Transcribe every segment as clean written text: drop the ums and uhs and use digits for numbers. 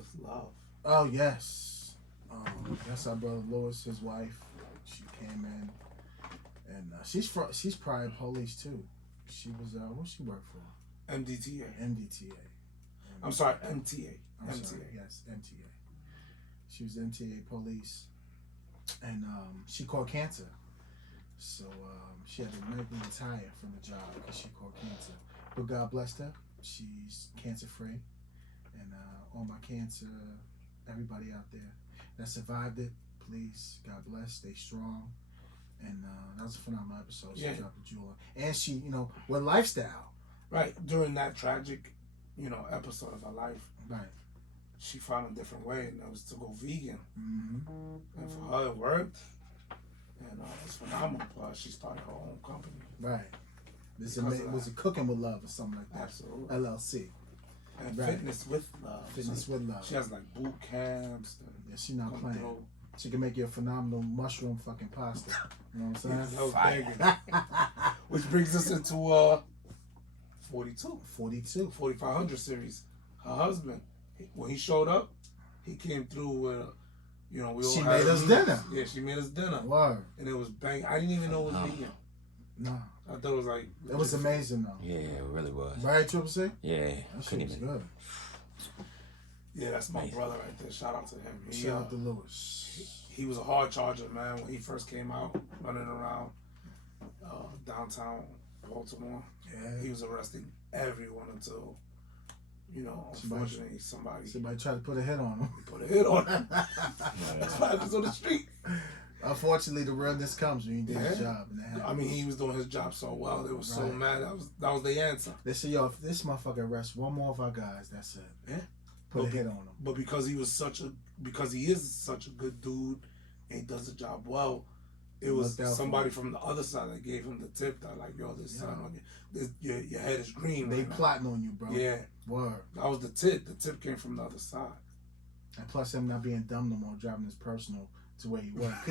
with love. Oh yes, that's our brother Lewis, his wife. She came in, and she's prior police too. She was what she worked for? MDTA. MDTA. I'm sorry, MTA. I'm sorry, yes, MTA. She was MTA police, and she caught cancer. So she had to medically retire from the job because she caught cancer. But God blessed her. She's cancer free, and all my cancer, everybody out there that survived it, please, God bless, stay strong. And that was a phenomenal episode. She dropped a jewel, and she, with lifestyle. Right during that tragic, episode of her life. Right. She found a different way, and that was to go vegan. Mm-hmm. And for her, it worked. And it's phenomenal. Plus, she started her own company. Right. Was it Cooking with Love or something like that? Absolutely. LLC. And Fitness with Love. Fitness with Love. She has like boot camps. Yeah, she's not playing. Through. She can make you a phenomenal mushroom fucking pasta. You know what I'm saying? That was banging. Which brings us into 42. 4500 series. Her husband, when he showed up, he came through with we all she made us dinner. Yeah, she made us dinner. Word. And it was bang. I didn't even know it was vegan. No. I thought it was like... It was amazing, though. Yeah, it really was. Right, Triple C? Yeah. That shit was good. Yeah, that's my brother right there. Shout out to him. Shout out to Lewis. He was a hard charger, man, when he first came out, running around downtown Baltimore. Yeah. He was arresting everyone until... unfortunately, somebody tried to put a hit on him. Put a hit on him. That's what happens on the street. Unfortunately, the realness comes when you do your job. I mean, he was doing his job so well. They were so mad. That was the answer. They said, yo, if this motherfucker arrests one more of our guys, that's it. Yeah. Put a hit on him. But because he is such a good dude and he does the job well, it was somebody from the other side that gave him the tip that like, yo, this son on you, your head is green. They plotting on you, bro. Yeah. Word. That was the tip. The tip came from the other side. And plus him not being dumb no more, driving his personal to where he works.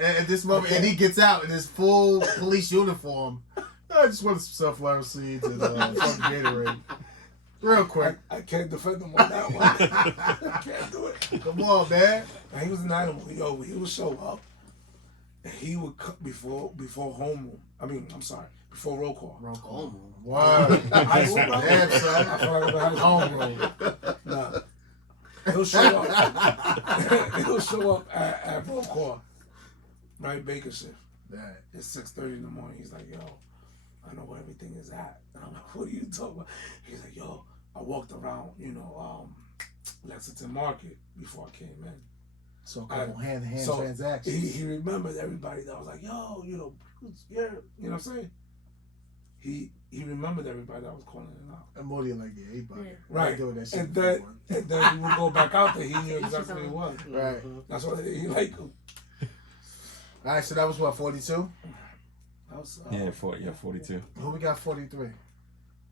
And at this moment, and he gets out in his full police uniform. I just wanted some sunflower seeds and fucking Gatorade. Real quick. I can't defend him on that one. I can't do it. Come on, man. And he was an animal. Yo, he would show up. And he would cut before roll call. Roll call. Wow. Damn, son. I feel like I've been home roll. Nah. He'll show up at roll call. Right, Baker shift. Right. It's 6:30 in the morning. He's like, yo, I know where everything is at. And I'm like, what are you talking about? He's like, yo, I walked around, Lexington Market before I came in. So a couple hand-to-hand transactions. He remembered everybody that was like, yo, you know what I'm saying? He remembered everybody that was calling it out. And Modi like, yeah, he bugging. Right. Doing that shit and then he would go back out there. He knew exactly what it was. Right. That's why he liked him. All right, so that was what, 42? That was, 42. Who we got 43?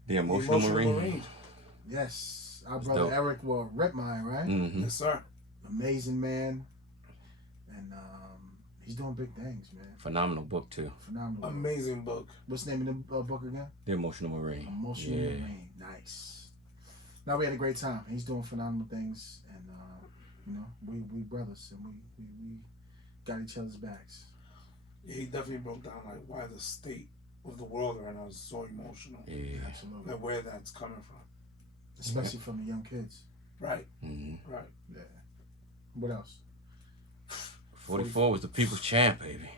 The Emotional Marine. Yes. Our brother Eric Ripmine, right? Mm-hmm. Yes, sir. Amazing man. And he's doing big things, man. Phenomenal book, too. Phenomenal. Amazing book. What's the name of the book again? The Emotional Marine. Emotional Marine. Nice. Now, we had a great time. He's doing phenomenal things. And, we brothers. And we got each other's backs. Yeah, he definitely broke down like why the state of the world right now is so emotional. Yeah, absolutely. Like where that's coming from, especially from the young kids. Right. Mm-hmm. Right. Yeah. What else? 44 was the People's Champ, baby.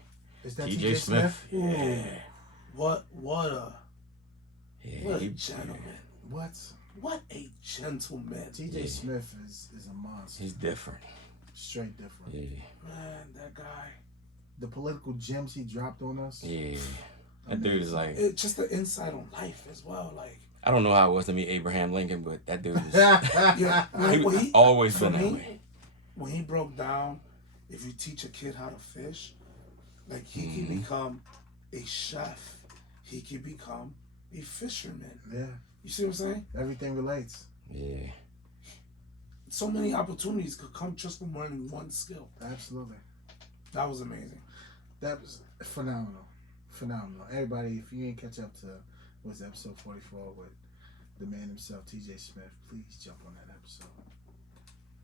Is that TJ Smith? Yeah. What a gentleman. What a gentleman. TJ Smith is a monster. He's different. Straight different. Yeah. Man, that guy. The political gems he dropped on us. Yeah. That dude is like... It's just the insight on life as well. Like, I don't know how it was to meet Abraham Lincoln, but that dude is... he always been that way. When he broke down, if you teach a kid how to fish, like he can become a chef. He can become a fisherman. Yeah. You see what I'm saying? Everything relates. Yeah. So many opportunities could come just from learning one skill. Absolutely. That was amazing. That was phenomenal. Phenomenal. Everybody, if you ain't catch up to, what's episode 44 with the man himself, T.J. Smith. Please jump on that episode.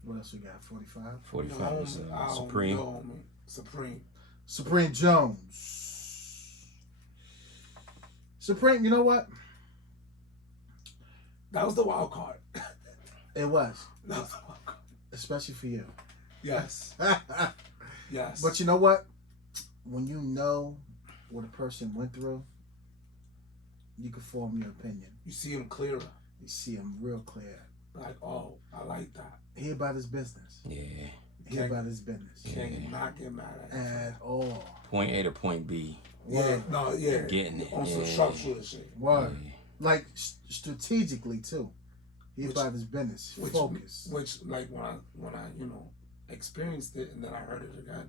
What else we got? 45? 45 was Supreme. Supreme Jones. Supreme, you know what? That was the wild card. It was. That was the wild card. Especially for you. Yes. Yes. But you know what? When you know what a person went through, you can form your opinion. You see him clearer. You see him real clear. Like, oh, I like that. He about his business. Yeah. He about his business. Can't not get mad at him. At all. Point A to point B. Yeah, no, yeah. Getting it. On some sharpshooter shit. Word. Yeah. Like, strategically, too. He about his business. Focus. Which, like, when I, you know, experienced it and then I heard it again,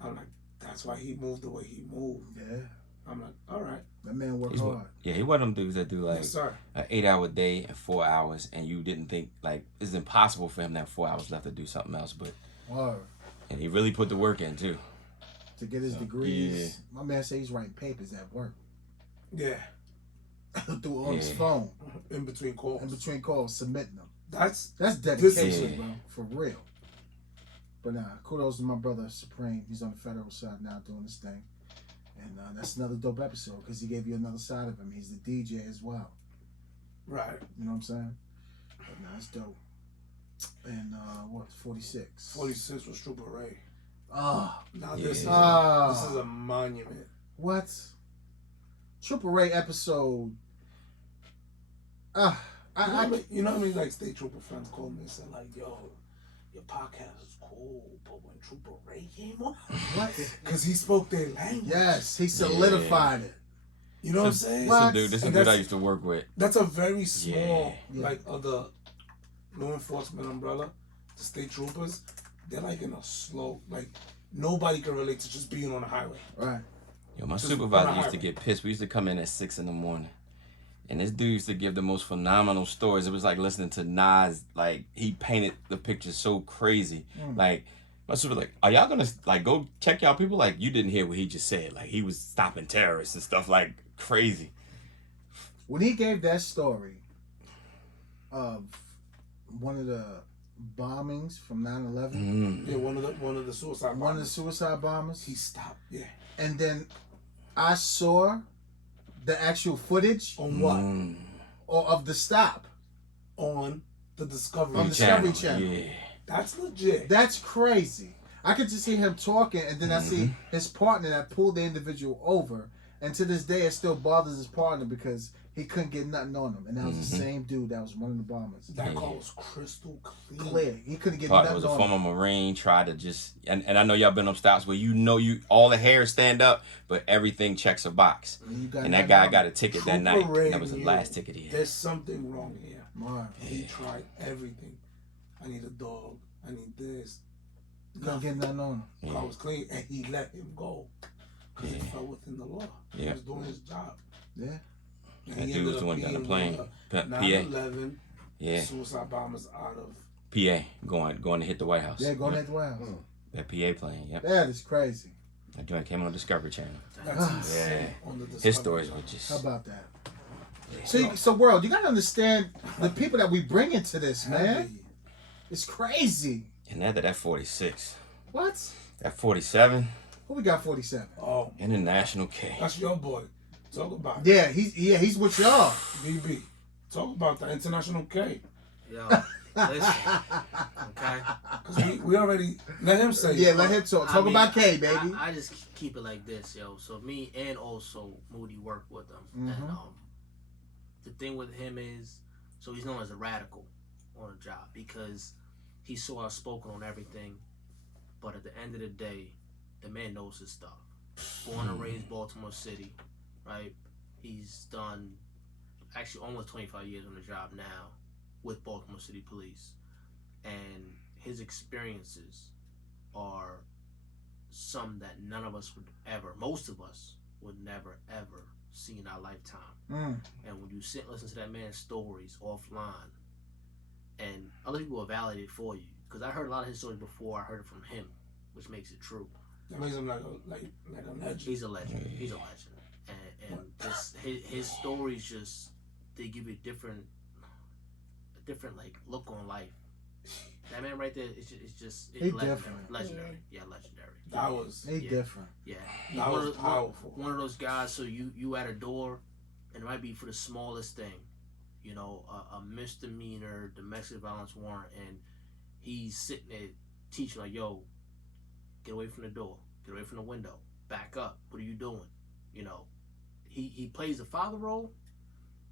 I'm like, that's why he moved the way he moved. Yeah. I'm like, all right. That man worked hard. Yeah, he one of them dudes that do like yes, an 8-hour day and 4 hours, and you didn't think like it's impossible for him to have 4 hours left to do something else. But and he really put the work in too. To get his degrees. Yeah. My man said he's writing papers at work. Yeah. Through on his phone. In between calls, submitting them. That's dedication, bro. For real. But kudos to my brother Supreme. He's on the federal side now doing his thing. And that's another dope episode because he gave you another side of him. He's the DJ as well. Right. You know what I'm saying? But it's dope. And what? 46. 46 was Trooper Ray. Oh. Now this is a monument. What? Trooper Ray episode. You know what I mean? Like State Trooper friends called me and said like, yo, your podcast is cool, but when Trooper Ray came on, what? Because he spoke their language. Yes, he solidified it. You know what I'm saying? This is a dude I used to work with. That's a very small, like, of the law enforcement umbrella, the state troopers. They're like in a slow, like, nobody can relate to just being on the highway. Right. Yo, my supervisor used to get pissed. We used to come in at 6 a.m. And this dude used to give the most phenomenal stories. It was like listening to Nas. Like, he painted the picture so crazy. Like, my super like, are y'all gonna like go check y'all people? Like, you didn't hear what he just said. Like, he was stopping terrorists and stuff like crazy. When he gave that story of one of the bombings from 9/11, yeah, one of the suicide bombers. One of the suicide bombers. He stopped. Yeah. And then I saw the actual footage on what? Or of the stop on the Discovery Channel. Yeah. That's legit. That's crazy. I could just see him talking, and then I see his partner that pulled the individual over, and to this day it still bothers his partner because he couldn't get nothing on him, and that was the same dude that was one of the bombers. That call was crystal clear. He couldn't get nothing on him. Was a former Marine, tried to just, and I know y'all been on stops where you all the hairs stand up, but everything checks a box. And that guy got a ticket that night. And that was the last ticket he had. There's something wrong here. Mark. He tried everything. I need a dog. I need this. Couldn't get nothing on him. I was clean, and he let him go because it fell within the law. He was doing his job. Yeah. And that dude was the one down the plane. PA. 9/11. Suicide bombers out of PA going to hit the White House. Yeah, going to hit the White House. That PA plane. Yep. That is crazy. That joint came on Discovery Channel. That's on the Discovery. His stories were just. How about that? So world, you gotta understand the people that we bring into this, man. It's crazy. And after that 46. What? That 47. Who we got 47? Oh. International K. That's your boy. Talk about it. Yeah, he's with y'all. BB. Talk about the International K. Yo, listen. Okay? Because we already let him say it. Let him talk. Talk about K, baby. I just keep it like this, yo. So me and also Moody work with him. And the thing with him is, so he's known as a radical on the job because he's so outspoken on everything. But at the end of the day, the man knows his stuff. Born and raised Baltimore City, right? He's done actually almost 25 years on the job now with Baltimore City Police. And his experiences are some that none of us would ever, most of us would never, ever see in our lifetime. And when you sit and listen to that man's stories offline, and other people will validate it for you. Because I heard a lot of his stories before I heard it from him, which makes it true. That makes him like a legend. He's a legend. He's a legend. And his stories just they give you a different like look on life. That man right there, it's legendary. Different. Legendary. Yeah, legendary. That was different. Yeah. That was powerful. One of those guys. So you at a door, and it might be for the smallest thing, you know, a misdemeanor, domestic violence warrant, and he's sitting there teaching like, yo, get away from the door, get away from the window, back up. What are you doing? You know, he plays the father role,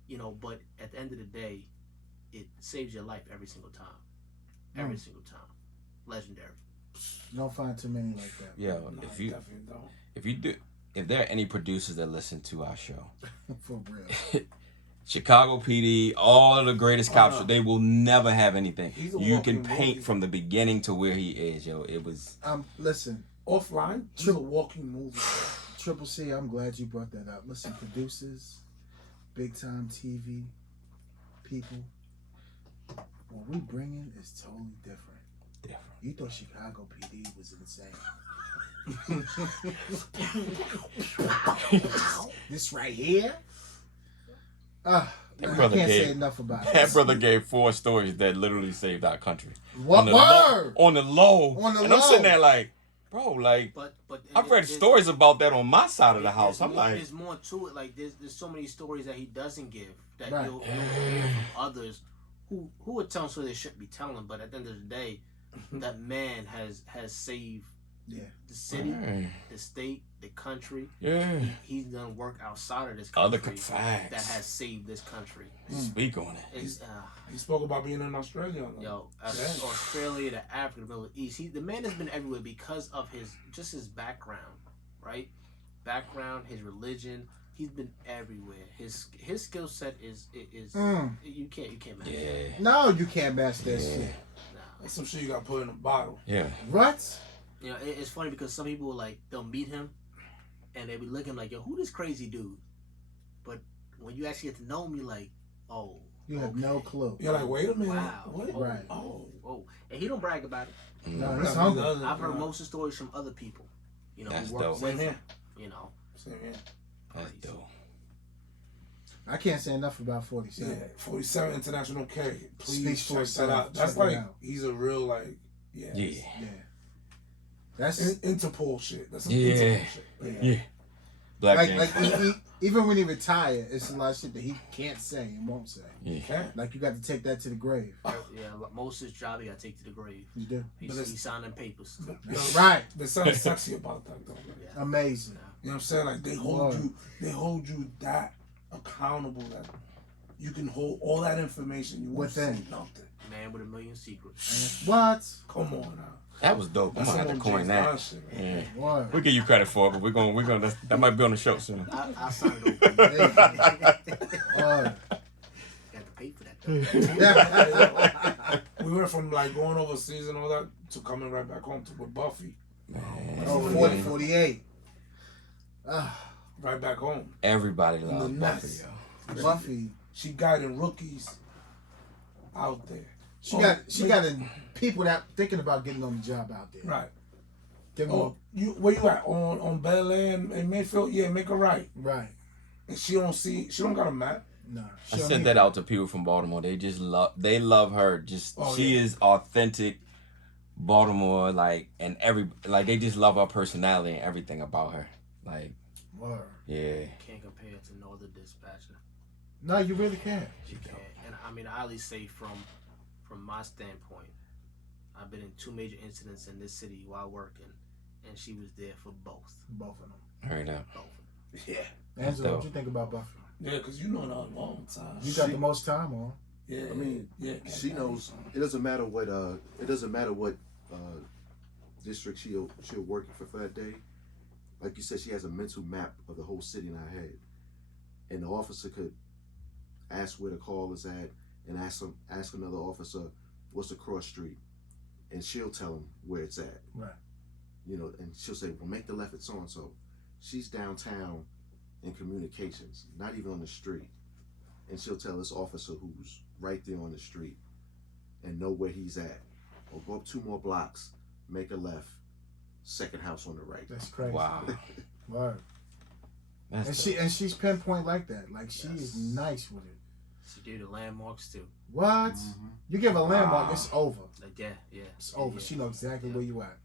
you know, but at the end of the day, it saves your life every single time. Every single time. Legendary. You don't find too many like that. Yeah, No, if there are any producers that listen to our show, For real. Chicago PD, all of the greatest cop shows, they will never have anything. You can paint movie. from the beginning to where he is, yo. It was. Listen. Offline, he's a walking movie. Triple C, I'm glad you brought that up. Listen, producers, big time TV people, what we bringing is totally different. You thought Chicago PD was insane. This right here? I can't say enough about it. That brother gave 4 stories that literally saved our country. What word? On the low. On the and low. I'm sitting there like, bro, like, But I've read stories about that on my side of the house. I'm like, there's more to it. Like there's so many stories that he doesn't give that Right. you'll hear from others who are telling stories they shouldn't be telling. But at the end of the day, that man has saved the city, the state, the country. yeah. He's done work outside of this Other country facts. that has saved this country. Speak on it. It's, He spoke about being in Australia. Australia to Africa, the Middle East. The man has been everywhere because of his background, right? Background, his religion. He's been everywhere. His skill set is you can't match it. Yeah. No, you can't match that shit. Nah. That's some shit you got to put in a bottle. Yeah. What? You know, it's funny because some people like they'll meet him and they be looking like, yo, who this crazy dude? But when you actually get to know him, you're like, oh, You have no clue. You're like, wait a minute. wow, What? Right. oh, and he don't brag about it. No, Mm. he's humble. I've heard most of the stories from other people, you know, That's who work dope. with Same him, here. you know. Same here. That's dope. I can't say enough about 47. Yeah, 47 International K. Please Speaks check for that itself. out. That's Check it like, out. he's a real, like, Yeah. Yeah. That's Interpol shit. That's some Yeah. Interpol shit. Yeah. Black like James. even when he retire, it's a lot of shit that he can't say and won't say. Yeah. Okay. Like you got to take that to the grave. Yeah, most of his job he got to take to the grave. You do. He's signing papers. Right. There's something sexy about that, though. Yeah. Amazing. You know what I'm saying? Like, they hold you that accountable that you can hold all that information. You won't say Within. nothing. Man with a million secrets. What? Come on now. That was dope. I'm That's gonna have some to coin James that. Bond shit, man. Yeah. What? We'll give you credit for it, but we're gonna that might be on the show soon. I'll sign it over. What? Got to pay for that though. We went from like going overseas and all that to coming right back home to with Buffy. Man. Oh, 40, 48. Right back home. Everybody the loves Buffy, nest. yo. Buffy. She guiding rookies out there. She got people that thinking about getting on the job out there. Right. Give Oh, you where you at? On Bel Air and Mayfield? Yeah, make her right. Right. And she don't got a map. No. I sent that out to people from Baltimore. They just love her. Just she is authentic Baltimore, like, and they just love her personality and everything about her. Like, Word. yeah. Can't compare it to no other dispatcher. No, you really can't. You can't. And I mean, I at least say from my standpoint, I've been in 2 major incidents in this city while working, and she was there for both. Both of them. Heard that. Both. Yeah. Angela, what you think about Buffy? Yeah, because you know her a long time. You got the most time on. Yeah. I mean, yeah. she knows. It doesn't matter what. District she'll work for that day. Like you said, she has a mental map of the whole city in her head, and the officer could ask where the call is at, and ask another officer what's the cross street, and she'll tell him where it's at. Right. You know, and she'll say, "Well, make the left at so and so." She's downtown in communications, not even on the street, and she'll tell this officer who's right there on the street and know where he's at, or go up 2 more blocks, make a left, second house on the right. That's crazy. Wow. Word. That's And she's pinpoint like that. Like she is nice with it. She do the landmarks too. What? You give a landmark, it's over. Like, yeah. It's over. Yeah. She knows exactly where you at.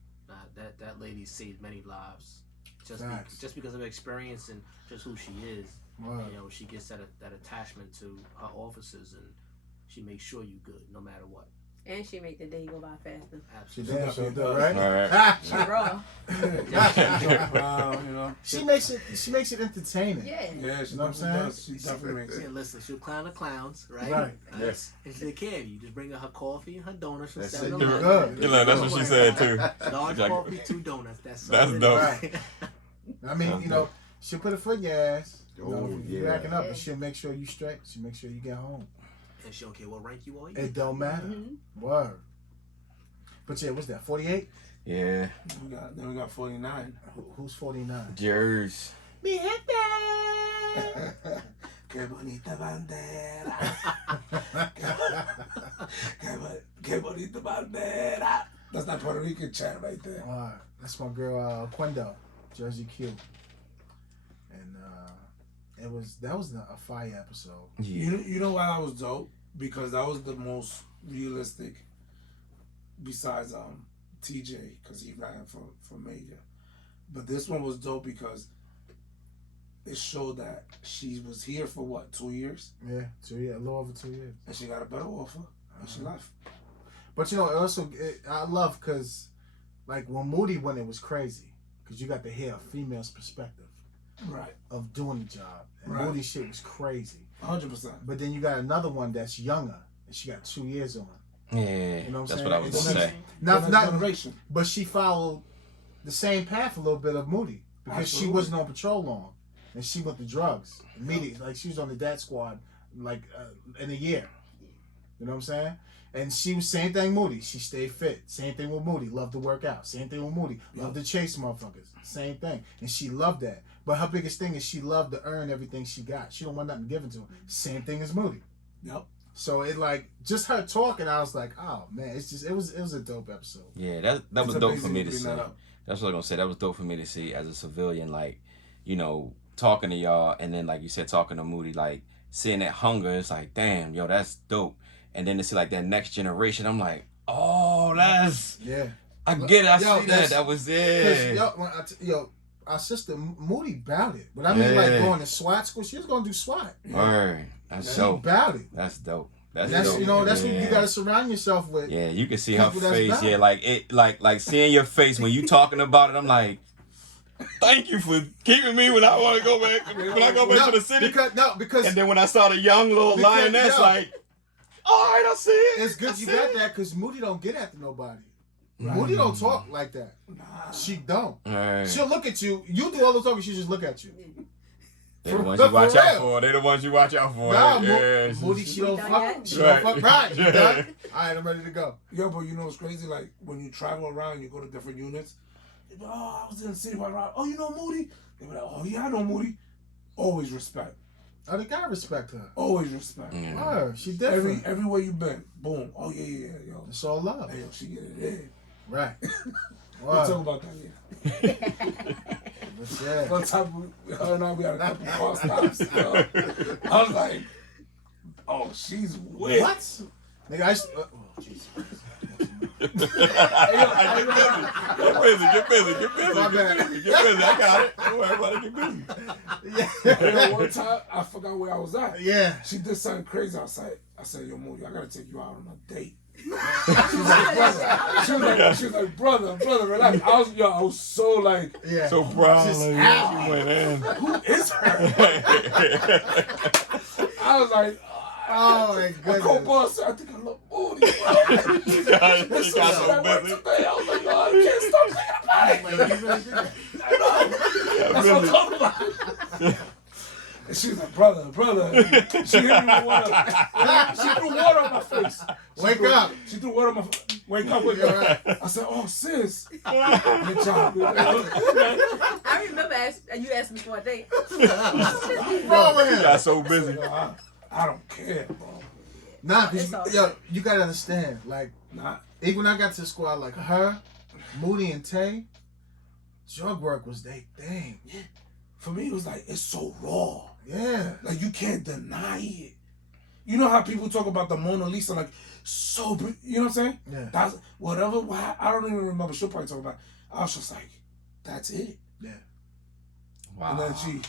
That lady saved many lives. Just because of experience and just who she is. Wow. You know, she gets that attachment to her officers, and she makes sure you good no matter what. And she make the day go by faster. Absolutely. She does, right? Right. She raw. You know. She makes it entertaining. Yeah. Yeah, she You know what I'm saying? does. She definitely makes Yeah, it. listen, she'll clown the clowns, right? Right. Yes. And she'll care of you. Just bring her coffee and her donuts from That's 7-Eleven. Good. You know, that's what she said too. Large Exactly. coffee, 2 donuts. That's dope. Right. I mean, you know, she'll put a foot in your ass. You know, Oh, if you're yeah. acting up, but she'll make sure you straight. She'll make sure you get home. And she don't care what rank you are. It don't matter. Word. But yeah, what's that? 48? Yeah. Then we got 49. Who's 49? Jers. Mi gente. Qué bonita bandera. Qué bonita bandera. That's that Puerto Rican chant right there. That's my girl Quendo, Jersey Q. And that was a fire episode. Yeah. You know why that was dope? Because that was the most realistic. Besides TJ, because he ran for Major, but this one was dope because it showed that she was here for what, 2 years? Yeah, 2 years, a little over 2 years. And she got a better offer, and she left. But you know, I love because, like, when Moody went, it was crazy because you got to hear a female's perspective, Right. of doing the job. And Right. Moody shit was crazy. 100%. But then you got another one that's younger, and she got 2 years on. Yeah. You know what I'm That's saying? what I was It's gonna just- say. Next Not, generation. but she followed the same path a little bit of Moody because Absolutely. she wasn't on patrol long, and she went to drugs immediately. Like she was on the DAT squad, like in a year. You know what I'm saying? And she was same thing. Moody, she stayed fit. Same thing with Moody, loved to work out. Same thing with Moody, loved to chase motherfuckers. Same thing, and she loved that. But her biggest thing is she loved to earn everything she got. She don't want nothing given to her. Same thing as Moody. Yep. So it like just her talking, I was like, oh man, it was a dope episode. Yeah, that was It's dope for amazing me to to bring see. that up. That's what I'm gonna say. That was dope for me to see as a civilian, like, you know, talking to y'all, and then like you said, talking to Moody, like seeing that hunger. It's like, damn, yo, that's dope. And then to see like that next generation, I'm like, oh, that's Yeah. I get it. I Yo, see that. That was it. Yo, our sister Moody bout it. But I mean, like Yeah. going to SWAT school, she was gonna do SWAT. Word. That's She dope. bout it. That's dope. That's dope. you know, that's what Yeah. you gotta surround yourself with. Yeah, you can see her People that's face. bout Yeah, it. like it, like seeing your face when you talking about it. I'm like, thank you for keeping me when I want to go back. When I go back to the city. Because And then when I saw the young little Because, lioness, yo. like, all right, I see it. it's good I you see got it. that because Moody don't get after nobody. Right. Moody don't talk like that. Nah. She don't. Right. She'll look at you. You do all the talking, she'll just look at you. They the For- ones you watch for out real. for. They the ones you watch out for. Nah, Yeah, Moody, she don't done fuck. yet? She don't Right. fuck. Right, you Yeah. done? All right, I'm ready to go. Yo, but you know what's crazy? Like, when you travel around, you go to different units. You go, oh, I was in the city. Oh, you know Moody? They be like, oh, yeah, I know Moody. Always respect. Oh, they gotta respect her. Always respect. Yeah. Her, she different. Everywhere you been, boom. Oh, yeah, yo. It's all love. Hey, yo, she get it in. Right. We'll talk about that later. That's it. One time, her and I, we had a couple car stops. Yo. I was like, oh, she's weird. What? Nigga, I used to, oh, Jesus. Get busy. My bad. Get busy. I got it. Don't worry about it. Get busy. Yo, one time, I forgot where I was at. Yeah. She did something crazy outside. I said, yo, Moody, I gotta take you out on a date. She was like, brother, relax. I was so like, Yeah. So proud Just of you. out. She went in. who is her? I was like, Oh my my goodness. co-boss said, I think I love Moody. She got That's so so busy. today. I was like, yo, I can't stop thinking about it. I know. That's what I'm talking about. And she was like, brother. She hit me with water. She threw water on my face. Wake up. She threw water on my face. Wake up. Right. I said, oh, sis. Good job. I remember you asked me for a date. What's wrong with She him? got so busy. Yo, I don't care, bro. Nah, It's cause all yo, you gotta understand. Like, Nah. even when I got to the squad, like her, Moody, and Tay, drug work was their thing. For me, it was like, it's so raw. Yeah. Like, you can't deny it. you know how people talk about the Mona Lisa, like, so, you know what I'm saying? Yeah. That's whatever. I don't even remember. She'll probably talk about it. I was just like, that's it. Yeah. Wow. And then she.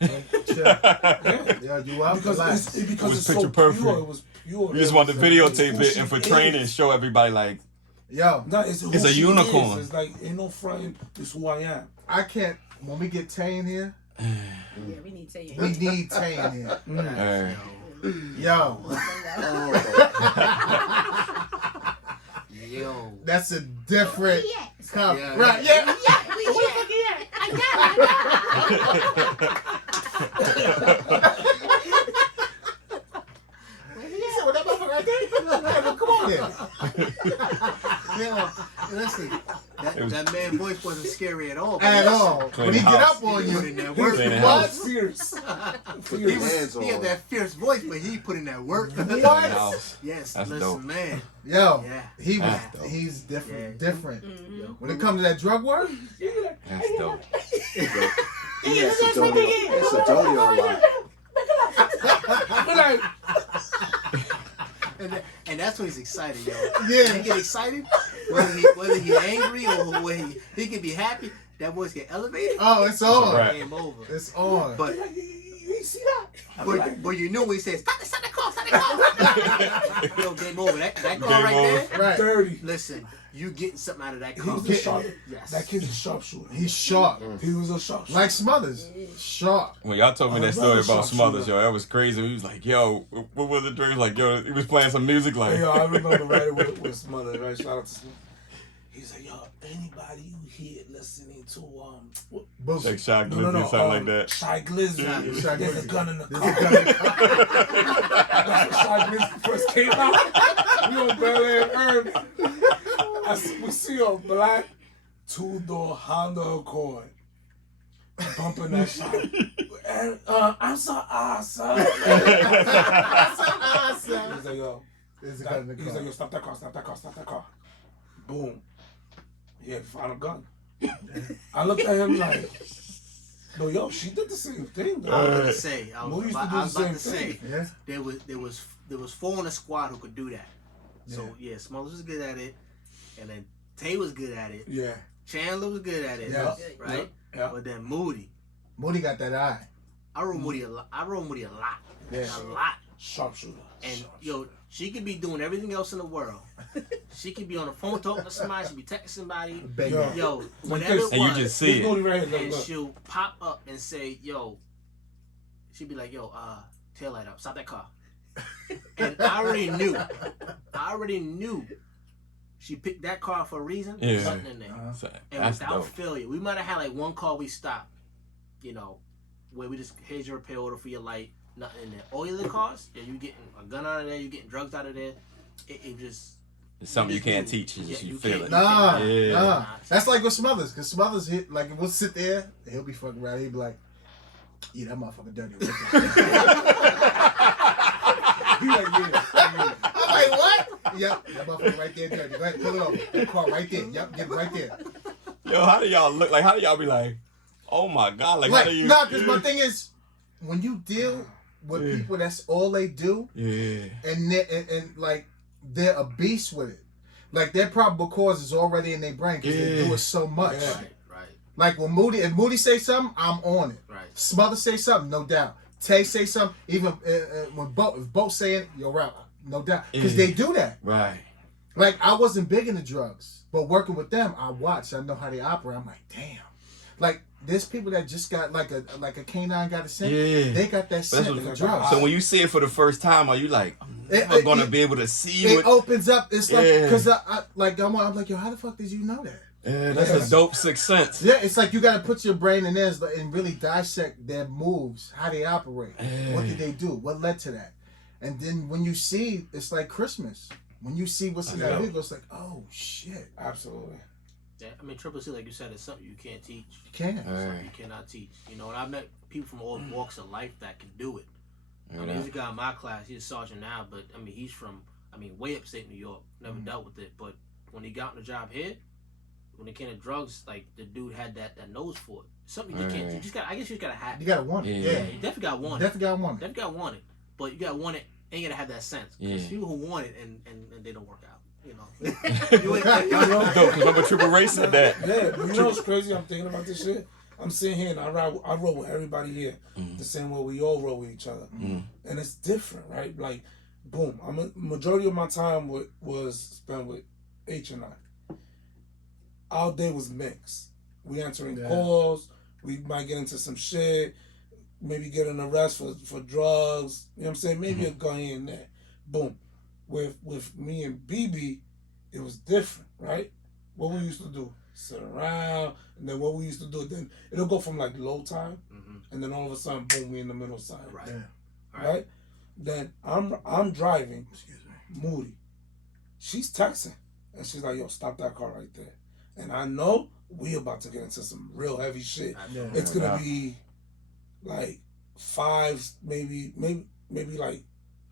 Yeah, you up? Because It was it's picture so perfect. pure. It was pure. You just want to videotape it and for training, show everybody like, yo, no, it's a unicorn. It's like, ain't no fronting. This is who I am. I can't. When we get Tay in here, Yeah, we need to we need Tay in here. hey. Yo, Yo. that's a different cup, Yeah. right? Yeah. Come on here. Yo, listen, that man voice wasn't scary at all. At all. When he get up on He put in you, that work. Clean what? Fierce. He had that fierce voice, but he put in that work. What? House. Yes, That's listen, dope. man. Yo, Yeah. he was. That's dope. He's different. Yeah. Different. Mm-hmm. When it comes to that drug work, That's dope. He had Sedona online. And that's when he's excited, yo. Yeah. He get excited, whether he angry or whether he can be happy. That voice get elevated. oh, it's on. Right. Game over. It's on. But You see that? but you know when he says stop the car. Yo, game over. That car Game right over. there. Right. Dirty. Listen, you getting something out of that He car. was a sharp. Yes. That kid's a sharpshooter. He's sharp. He was a sharpshooter. Like Smothers. Sharp. When y'all told me I that love story the about Smothers, sharpshooter. yo, that was crazy. He was like, yo, what was the dream? He was like, yo, he was playing some music like, Yo, I remember right with Smother, right? Shout out to Smother. He's like, yo, anybody you hear listening to Boosie. like Shy Glizzy or something like that. Shy Glizzy. Yeah, Shy There's a Glizzy. gun in the There's car. a gun in the car. That's when Shy Glizzy first came out. We on Bel Air Urban. We see a black 2-door Honda Accord bumping that shot. And I'm so awesome. Awesome. He's like, yo. There's a gun in the He's like, car. yo, stop that car, stop that car, stop that car. Boom. He had found a gun. I looked at him like, no, yo, she did the same thing, though. I was about to say. I Mo was used to about, do I the was about same to say. thing. Yeah. There was 4 on the squad who could do that. So yeah, Smothers was good at it, and then Tay was good at it. Yeah. Chandler was good at it. Yeah. Right. Yeah. But then Moody, Moody got that eye. I rode Moody a lot. Yeah. A lot. Sharpshooter. And yo, she could be doing everything else in the world. She could be on the phone talking to somebody. She be texting somebody. Baby. Yo. Yo, whatever it was. And you just see This it. Moody right here, And look. she'll pop up and say, yo, she'd be like, yo, tail light up, stop that car. And I already knew she picked that car for a reason. Yeah. Something in there. So, And that's without dope. failure, we might have had like one call we stopped, you know, where we just, here's your repair order for your light, nothing in there. All your other cars, yeah, you getting a gun out of there, you getting drugs out of there. It just, It's something you can't teach. It's just Yeah, you you feel can't- it. Nah, Yeah. nah. That's like with Smothers, because Smothers hit, like, we'll sit there, and he'll be fucking around, he'll be like, yeah, that motherfucker dirty. He like, yeah. I'm like, what? Yep, that motherfucker right there dirty. Go ahead, pull it over. That car right there. Yep, get it right there. Yo, how do y'all look? Like, how do y'all be like, oh my God? Like, how do you? Nah, because my thing is, when you deal with Yeah. people, that's all they do, Yeah. and like, they're a beast with it. Like, their probable cause is already in their brain because they do it so much. Yeah. right. Like, when if Moody say something, I'm on it. Right. Smother say something, no doubt. Tay say something, even when if both saying it, you're right, no doubt. Because Yeah. they do that. Right. Like, I wasn't big into drugs, but working with them, I watched. I know how they operate. I'm like, damn. Like, there's people that just got like a canine got a scent. Yeah. They got that scent what- for drugs. So when you see it for the first time, are you like, I'm It- never it- gonna it- be able to see it what? opens up. It's like Yeah. because I'm like, yo, how the fuck did you know that? Yeah, that's Yes. a dope sixth sense. Yeah, it's like you got to put your brain in theirs and really dissect their moves, how they operate, what did they do, what led to that, and then when you see, it's like Christmas. When you see what's in that Yeah. video, it's like, oh shit, Absolutely. Yeah, I mean, Triple C, like you said, is something you can't teach. you can. Something you cannot teach. You know, and I've met people from all walks of life that can do it. I Yeah. mean, there's a guy in my class, he's a sergeant now, but I mean, he's from, way upstate New York. Never dealt with it, but when he got on the job here, when it came to drugs, like the dude had that nose for it. Something you can't. You just got. I guess you just gotta have. You gotta want it. Yeah. Yeah, You definitely got one. definitely gotta want it. Definitely got one. but you gotta want it and you gotta have that sense. Because people who want it and they don't work out, you know. Because I'm a triple race at that. Yeah, but you know what's crazy? I'm thinking about this shit. I'm sitting here and I roll with everybody here the same way we all roll with each other, and it's different, right? Like, boom. Majority of my time was spent with H and I. Our day was mixed. We answering calls. We might get into some shit. Maybe get an arrest for drugs. You know what I'm saying? Maybe a gun here and there. Boom. With me and BB, it was different, right? What we used to do, sit around, and then what we used to do, then it'll go from like low time, and then all of a sudden, boom, we in the middle side, right? Then I'm driving, Moody. She's texting, and she's like, "Yo, stop that car right there." And I know we about to get into some real heavy shit. It's gonna be like 5, maybe like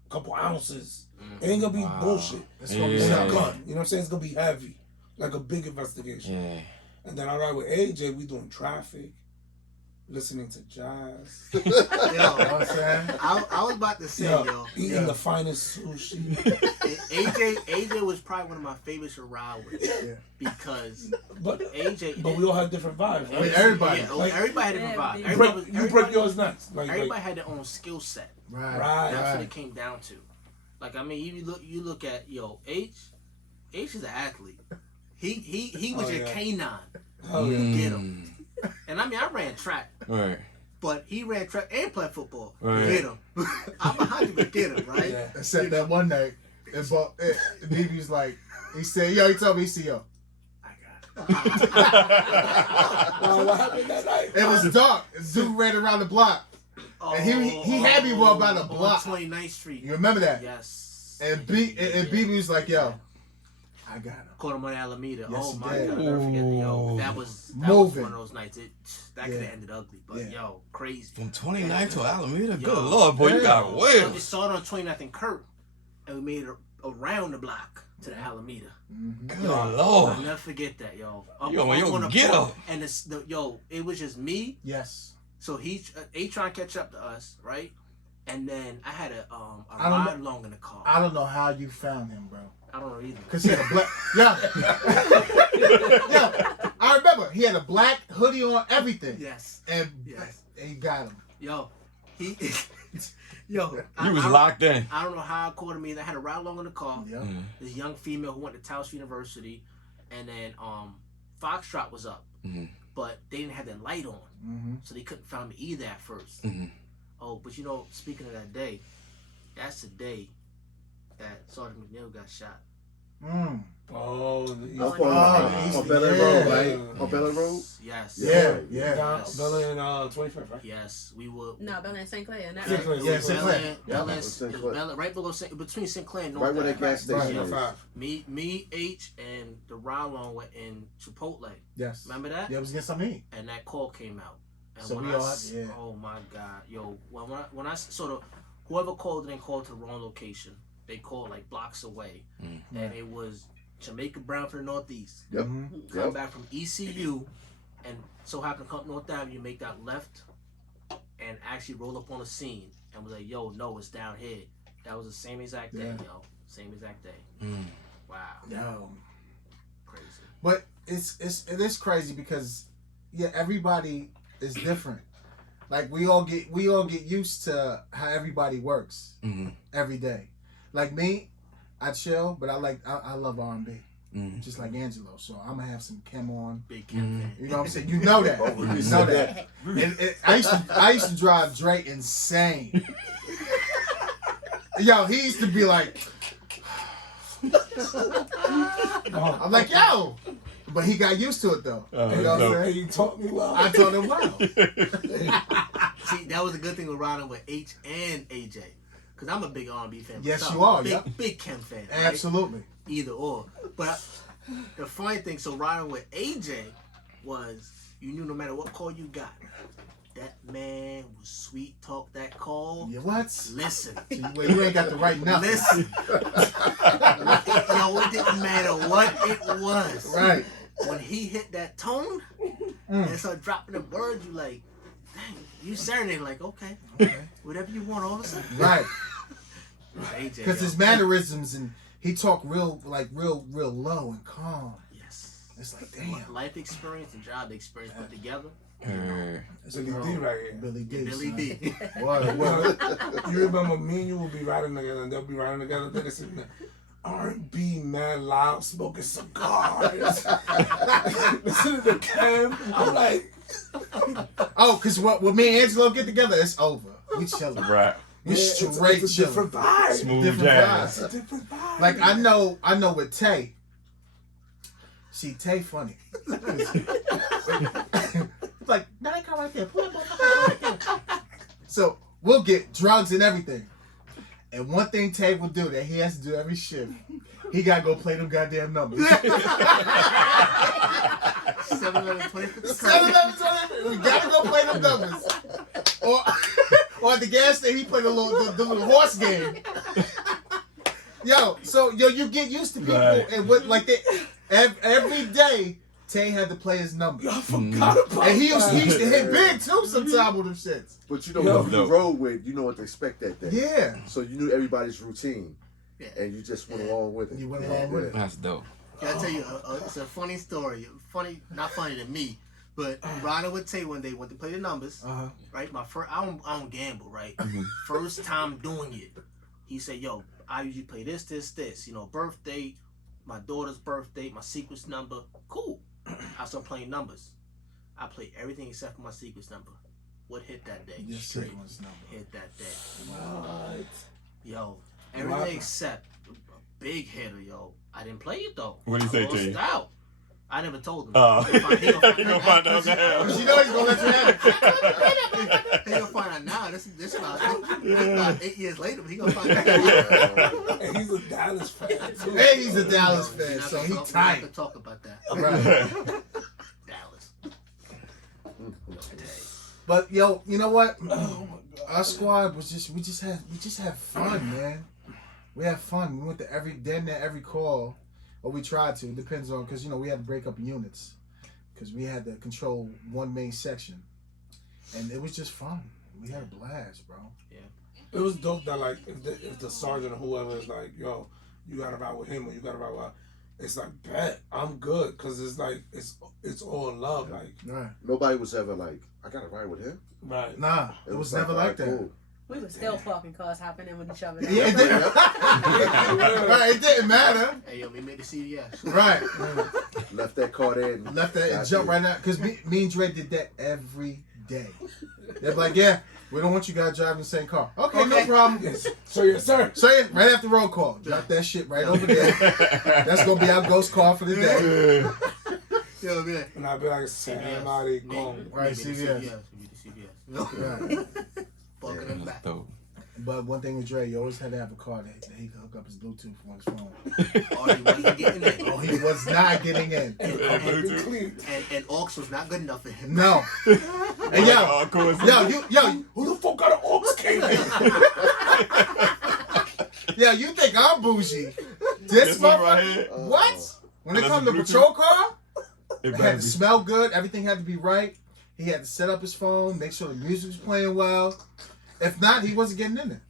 a couple ounces. It ain't gonna be bullshit. It's gonna be a gun. You know what I'm saying? It's gonna be heavy, like a big investigation. Yeah. And then I ride with AJ. We doing traffic, listening to jazz. Yo, I was about to say, eating the finest sushi. AJ was probably one of my favorites to ride with because AJ. But we all had different vibes. Right? Everybody, everybody had a different vibe. You break yours next. Everybody had their own skill set. Right. That's what it came down to. Like, I mean, you look at H is an athlete. He was your canine. Get him. And I mean, I ran track. Right. But he ran track and played football. Right. Get him. I'm behind him to get him, right? Yeah. Except that one night, BB was like, he said, he told me, he said, yo, I got it. What happened that night? It was dark. This dude ran around the block. And he had me run about a block. On 29th Street. You remember that? Yes. And BB was like, yo, I got him. Caught him on Alameda. Yes, oh my did. God, I'll never forget. That was one of those nights. That could have ended ugly. But crazy. From 29th to Alameda? Good Lord, boy, you got wheels. We started on 29th and Kurt, and we made it around the block to the Alameda. Good Lord. I'll never forget that, yo. Get up. And it was just me. Yes. So he trying to catch up to us, right? And then I had a ride along in the car. I don't know how you found him, bro. I don't know either. Because he had a black... Yeah. I remember. He had a black hoodie on, everything. Yes. And he got him. Yo. He was locked in. I don't know how I caught him either. I had a ride along in the car. Yeah. This young female who went to Taos University. And then Foxtrot was up. But they didn't have their light on. So they couldn't find me either at first. Oh, but speaking of that day, that's the day that Sergeant McNeil got shot. On Bel Air Road, right? On Bel Air Road? Yes. Yeah. Bel Air 25th, right? Yes, we were. No, Bel Air and St. Clair. St. Clair. Bel Air, right below between St. Clair and North. Right where that gas station is. Me, H, and the Rylon were in Chipotle. Yes. Remember that? Yeah, it was getting something to eat. And that call came out. And so oh my God, yo! When I sort of whoever called didn't call to the wrong location. They called like blocks away, and it was Jamaica Brown from the Northeast. Yep. Come back from ECU, and so happened to come North Avenue, make that left, and actually roll up on the scene, and was like, "Yo, no, it's down here." That was the same exact day, yo. Same exact day. Wow. Yo. Crazy. But it is crazy because everybody is different. Like we all get used to how everybody works every day. Like me, I chill, but I love R&B, just like Angelo. So I'm gonna have some Kim on. Big Kim fan. You know what I'm saying? You know that. You know that. I used to drive Dre insane. Yo, he used to be like, I'm like, yo. But he got used to it though. You know what I'm saying? He taught me well. I taught him well. See, that was a good thing with riding with H and AJ. Because I'm a big R&B fan. Yes, myself. you are. Big Kim fan. Right? Absolutely. Either or. But the funny thing, so riding with AJ was, you knew no matter what call you got, that man was sweet talk that call. Yeah, what? Listen. Well, you ain't got the right nothing. Listen. Yo, it didn't matter what it was. Right. When he hit that tone and started dropping the words, you like, dang, you serenade like, okay, whatever you want all of a sudden. Right. AJ, Because his mannerisms and he talk real low and calm. Yes. It's like, damn. Life experience and job experience put together. It's Billy D right here. Billy D. Billy son. D. What? You remember me and you will be riding together and they'll be riding together. They're sitting there, R&B, man, loud, smoking cigars. Listening to Cam. I'm like, Oh, because when me and Angelo get together, it's over. We chilling. Right. We straight it's a different chilling. vibe. Smooth Different jazz. vibes. It's a different vibe. Like I know with Tay. See, Tay funny. Like, now they come right there. Pull that motherfucker right there. So we'll get drugs and everything. And one thing Tay will do that he has to do every shift, he gotta go play them goddamn numbers. 7-11-20. We gotta go play them numbers. Or at the gas station, he play the little horse game. Yo, you get used to people, Right. and what like they every day. Tay had to play his numbers. I forgot about And he used that. to hit big too sometimes with them shits. But you know Yo, who you rode with, you know what to expect that day. Yeah. So you knew everybody's routine, Yeah. and you just went along with it. You went along with it. That's dope. Can I tell you, it's a funny story. Funny, not funny to me, but riding with Tay one day, went to play the numbers. Uh-huh. Right, my first, I don't gamble. Right, Mhm. first time doing it. He said, "Yo, I usually play this. You know, birthday, my daughter's birthday, my sequence number. Cool." I started playing numbers. I played everything except for my sequence number. What hit that day? Your Straight sequence number. hit that day. What? Yo, What? everything except a big hitter, yo. I didn't play it though. What'd he say I to lost you? out. I never told him. Oh. He gonna You gonna find out now. Because you know he's gonna let you have it. He gonna find out now. This about 8 years later. But he gonna find out. And he's a Dallas fan too. And he's a Dallas We're fan, not so gonna he talk- we're not tight. gonna talk about that. Right. Dallas. But yo, you know what? Oh my God. Our squad was we just had fun, man. We had fun. We went to every call, or we tried to. It depends on, because we had to break up units, because we had to control one main section, and it was just fun. We had a blast, bro. It was dope that like if the sergeant or whoever is like, yo, you gotta ride with him or you gotta ride with, it's like, bet I'm good, because it's like it's all love, like Right. Nobody was ever like, I gotta ride with him. right. Nah, it was never like that. Cool. We were still fucking cars hopping in with each other. Yeah, it didn't. Right, it didn't matter. Hey yo, we made the CDS. Right. Left that car there. And Left that and got jumped you. right now. Because me and Dre did that every day. They're like, yeah, we don't want you guys driving the same car. Okay, no problem. Yes. So yes, sir. So yeah, right after roll call, drop that shit right over there. That's gonna be our ghost car for the day. Yo, man. And I'd be like, somebody gone. Right, We made CVS. the CVS. Right. Fucking Yeah, him That's back. dope. But one thing with Dre, you always had to have a car that he could hook up his Bluetooth on his phone. Oh, he wasn't getting in. Oh, he was not getting in. And aux was not good enough for him. No. And yo, Who the fuck got an aux cable? you think I'm bougie? This one motherfucker? right here. What? When it Unless comes to it's patrol car, It it better had to be. smell good. Everything had to be right. He had to set up his phone, make sure the music was playing well. If not, he wasn't getting in there.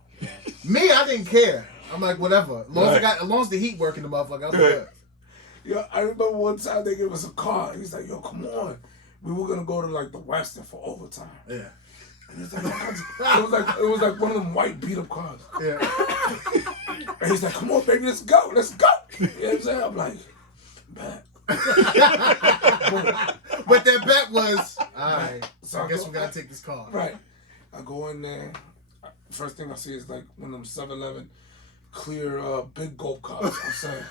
Me, I didn't care. I'm like, whatever. As long as the heat working the motherfucker, I'm good. Yo, I remember one time they gave us a car. He's like, yo, come on. We were gonna go to like the Western for overtime. Yeah. And it's like, it was like one of them white beat up cars. Yeah. And he's like, come on, baby, let's go. You know what I'm saying? I'm like, bet. But that bet was, alright, so I So guess we gotta take this car. Right. I go in there. First thing I see is like one of them 7-Eleven clear big gulp cups. I'm saying.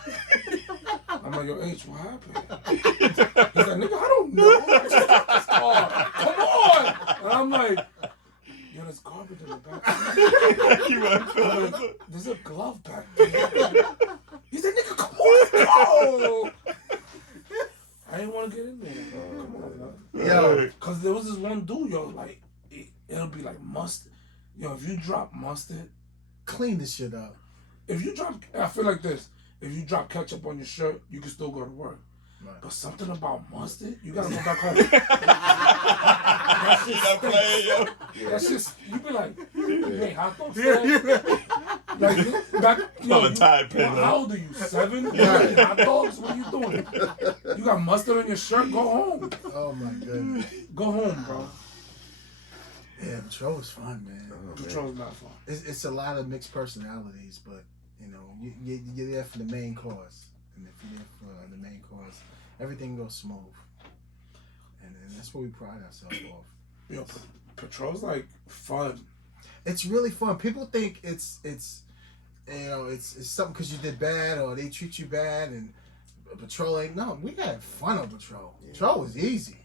I'm like, yo, H, what happened? He's like, nigga, I don't know. I just got this car. Come on. And I'm like, yo, there's garbage in the back. You I'm like, there's a glove back there. He said, nigga, come on, let's go. I didn't want to get in there. Come on, man. Yo. Cause there was this one dude, yo, like it'll be like mustard. Yo, if you drop mustard, Clean this shit up. if you drop, I feel like this. If you drop ketchup on your shirt, you can still go to work. Right. But something about mustard, you gotta go back home. That's just you be like, hey, hot dogs. Like back, how old are you? 7? Right. Hot dogs? What are you doing? You got mustard on your shirt? Go home. Oh my goodness. Go home, bro. Yeah, patrol is fun, man. Patrol's not fun. It's a lot of mixed personalities, but you know, you're there for the main cause, and if you're there for the main cause, everything goes smooth, and that's what we pride ourselves off. Yo, patrol's like fun. It's really fun. People think it's you know it's something because you did bad or they treat you bad, and patrol ain't. No, we had fun on patrol. Patrol was easy.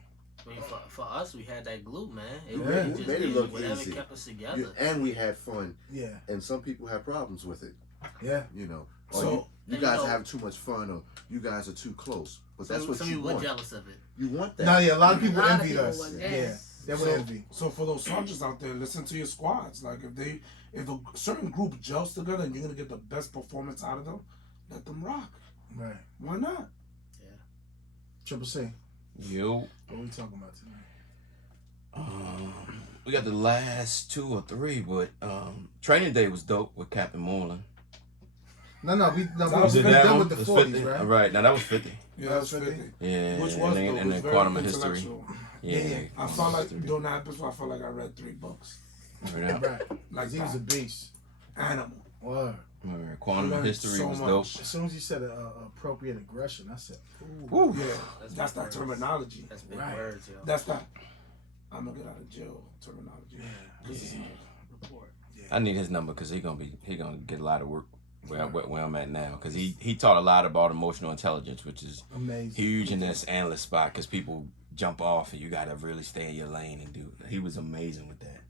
I mean, for us, we had that glue, man. It Yeah. really We just made it look whatever easy. kept us together. And we had fun. Yeah, And some people had problems with it. yeah. You know, So you guys have too much fun, or you guys are too close. But that's what some you people were want. jealous of it. You want that. No, yeah. A lot of people A lot of envied people us. was, Yeah, yes. they would envy. So for those sergeants out there, listen to your squads. Like if a certain group gels together and you're gonna get the best performance out of them, let them rock. Right. Why not? Triple C. Yo. What are we talking about tonight? We got the last 2 or 3, but training day was dope with Captain Moreland. We Was been it that done one? with the It was 40s, 50? right? Right, now that was 50. Yeah, That that's was 50. Yeah, Which was and dope. then It was very quantum of history. intellectual. Yeah, I felt like during that episode, I felt like I read 3 books. Right. Right. Like He was a beast. animal. Word. Quantum of learned history so was much. dope. As soon as you said appropriate aggression, I said, ooh. Woo. Yeah, That's that's big that words. terminology. That's big Right. words, yo. That's that. I'm gonna get out of jail terminology. Yeah. 'Cause it's Report. I need his number because he gonna get a lot of work where I'm at now, because he taught a lot about emotional intelligence, which is Amazing. huge in this analyst spot because people jump off and you gotta really stay in your lane and do. He was amazing with that.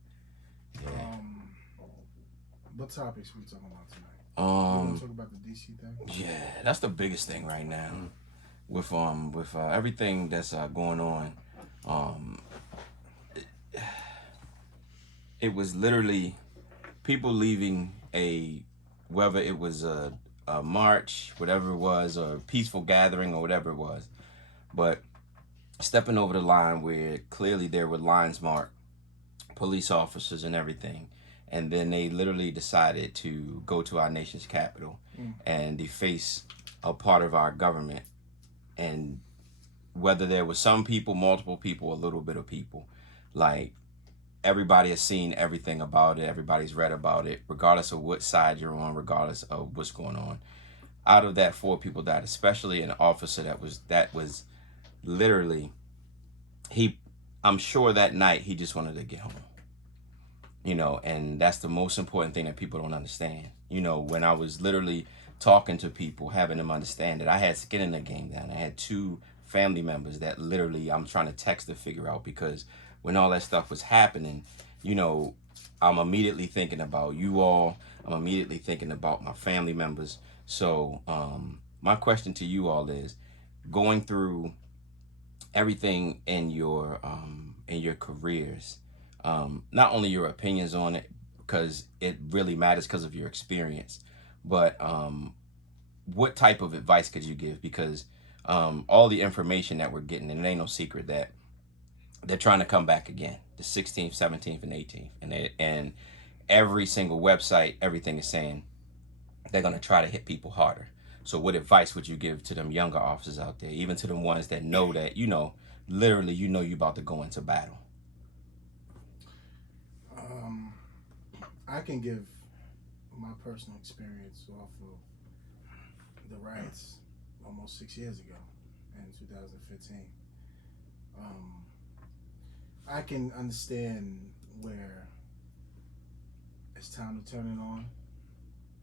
Yeah. What topics we talking about tonight? We gonna talk about the DC thing? Yeah, that's the biggest thing right now with everything that's going on. It was literally people leaving whether it was a march, whatever it was, or a peaceful gathering or whatever it was, but stepping over the line where clearly there were lines marked, police officers and everything. And then they literally decided to go to our nation's capital and deface a part of our government. And whether there was some people, multiple people, a little bit of people, like everybody has seen everything about it. Everybody's read about it, regardless of what side you're on, regardless of what's going on. Out of that, 4 people died, especially an officer that was literally, I'm sure that night he just wanted to get home. You know, and that's the most important thing that people don't understand. You know, when I was literally talking to people, having them understand that I had skin in the game down. I had 2 family members that literally I'm trying to text to figure out, because when all that stuff was happening, you know, I'm immediately thinking about you all. I'm immediately thinking about my family members. So my question to you all is, going through everything in your careers, not only your opinions on it, because it really matters because of your experience, but what type of advice could you give? Because all the information that we're getting, and it ain't no secret that they're trying to come back again, the 16th, 17th, and 18th, and every single website, everything is saying they're going to try to hit people harder. So what advice would you give to them younger officers out there, even to them ones that know that, you know, literally, you know, you're about to go into battle? I can give my personal experience off of the riots almost 6 years ago in 2015. I can understand where it's time to turn it on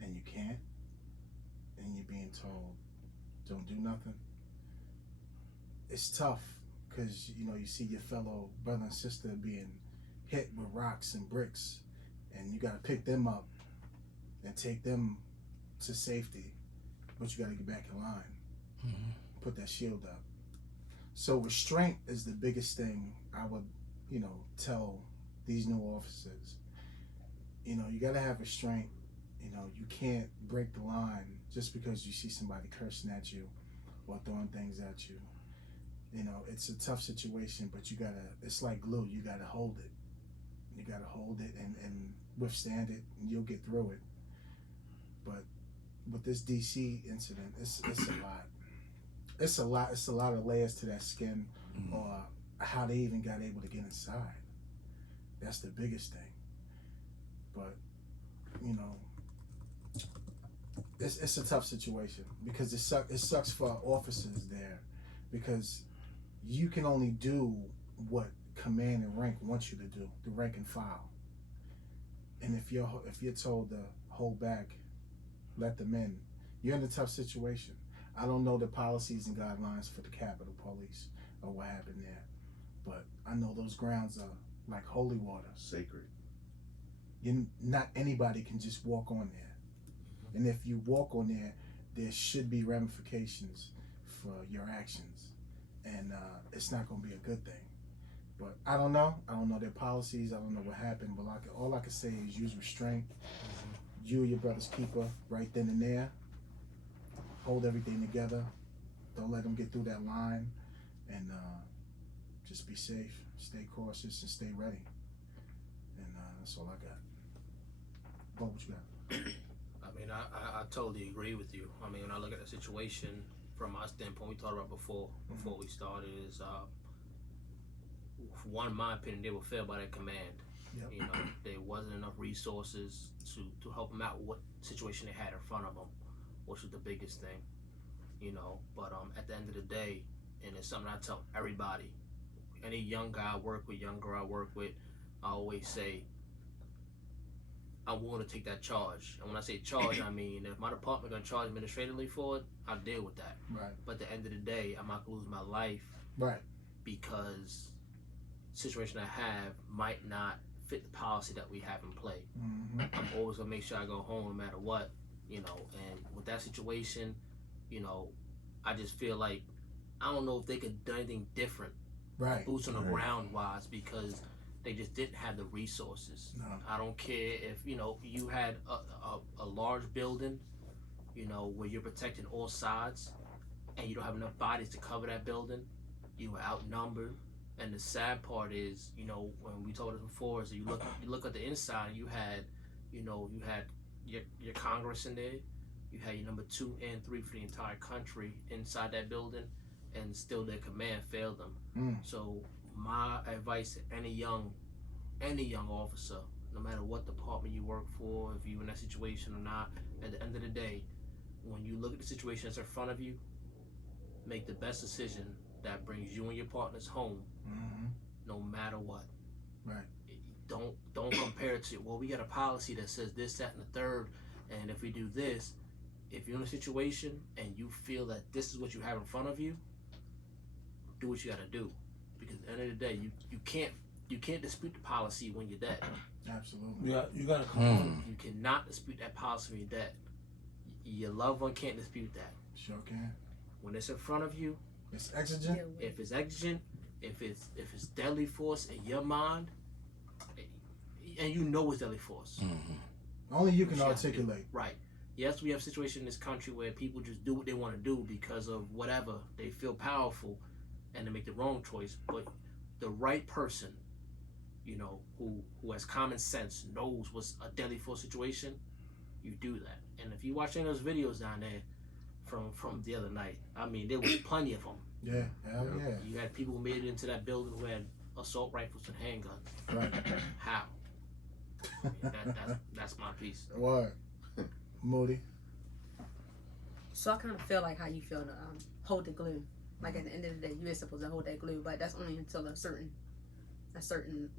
and you can't, and you're being told don't do nothing. It's tough because, you know, you see your fellow brother and sister being hit with rocks and bricks, and you got to pick them up and take them to safety, but you got to get back in line, put that shield up. So restraint is the biggest thing I would, you know, tell these new officers. You know, you got to have restraint. You know, you can't break the line just because you see somebody cursing at you or throwing things at you. You know, it's a tough situation, but you gotta, it's like glue, you gotta hold it. You gotta hold it and withstand it, and you'll get through it. But with this DC incident, it's a lot. It's a lot. It's a lot of layers to that skin, or how they even got able to get inside. That's the biggest thing. But you know, it's a tough situation because it sucks for officers there, because you can only do what command and rank wants you to do, the rank and file. And if you're told to hold back, let them in, you're in a tough situation. I don't know the policies and guidelines for the Capitol Police or what happened there, but I know those grounds are like holy water. Sacred. Not anybody can just walk on there. And if you walk on there, there should be ramifications for your actions. And it's not going to be a good thing. But I don't know. I don't know their policies. I don't know what happened. But all I can say is use restraint. You or your brother's keeper right then and there. Hold everything together. Don't let them get through that line. And just be safe. Stay cautious and stay ready. And that's all I got. What you got? I mean, I totally agree with you. I mean, when I look at the situation from my standpoint, we talked about before we started, is one, in my opinion, they were failed by their command. Yep. You know, there wasn't enough resources to help them out with what situation they had in front of them, which was the biggest thing. You know, but at the end of the day, and it's something I tell everybody, any young guy I work with, young girl I work with, I always say, I'm willing to take that charge. And when I say charge, I mean, if my department going to charge administratively for it, I'll deal with that. Right. But at the end of the day, I'm not going to lose my life. Right. Because the situation I have might not fit the policy that we have in play. Mm-hmm. I'm always going to make sure I go home no matter what, you know. And with that situation, you know, I just feel like, I don't know if they could do anything different. Right. Boots on the ground wise, because they just didn't have the resources. No. I don't care if, you know, you had a large building, you know, where you're protecting all sides and you don't have enough bodies to cover that building. You were outnumbered. And the sad part is, you know, when we told this before, is that you look at the inside, you had your Congress in there, you had your number 2 and 3 for the entire country inside that building, and still their command failed them. So my advice to any young officer, no matter what department you work for, if you're in that situation or not, at the end of the day, when you look at the situation that's in front of you, make the best decision that brings you and your partners home, no matter what. Right. Don't compare it to, well, we got a policy that says this, that, and the third, and if we do this, if you're in a situation and you feel that this is what you have in front of you, do what you got to do. Because at the end of the day, you can't dispute the policy when you're dead. Absolutely. Yeah, you gotta come on. You cannot dispute that policy when you're dead. Your loved one can't dispute that. Sure can. When it's in front of you, It's exigent. if it's exigent, if it's deadly force in your mind, and you know it's deadly force. Only you can articulate. Right. Yes, we have a situation in this country where people just do what they want to do because of whatever. They feel powerful and they make the wrong choice. But the right person, you know, who has common sense, knows what's a deadly force situation, you do that. And if you watch any of those videos down there from the other night, I mean, there was plenty of them. Yeah, hell yeah. You had people who made it into that building who had assault rifles and handguns. Right. How? I mean, that's my piece. What? Moody. So I kind of feel like how you feel to hold the glue. Like at the end of the day, you ain't supposed to hold that glue, but that's only until a certain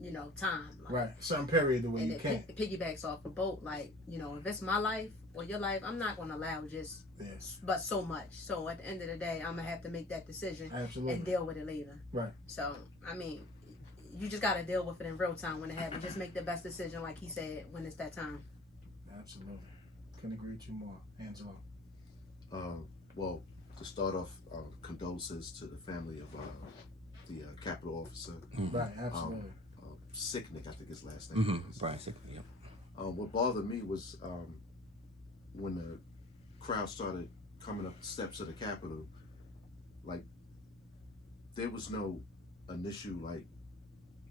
you know time. Like, Right. Some period the way and you it can't. piggybacks off a boat. Like, you know, if it's my life or your life, I'm not going to allow just Yes. but so much. So at the end of the day, I'm gonna have to make that decision Absolutely. and deal with it later. Right. So I mean, you just gotta deal with it in real time when it happens. Just make the best decision, like he said, when it's that time. Absolutely. Couldn't agree with you more. Angelo. Well, to start off, condolences to the family of the Capitol officer. Right. Absolutely. Sicknick, I think his last name is. Brian Sicknick, yep. What bothered me was when the crowd started coming up the steps of the Capitol, like there was no initial like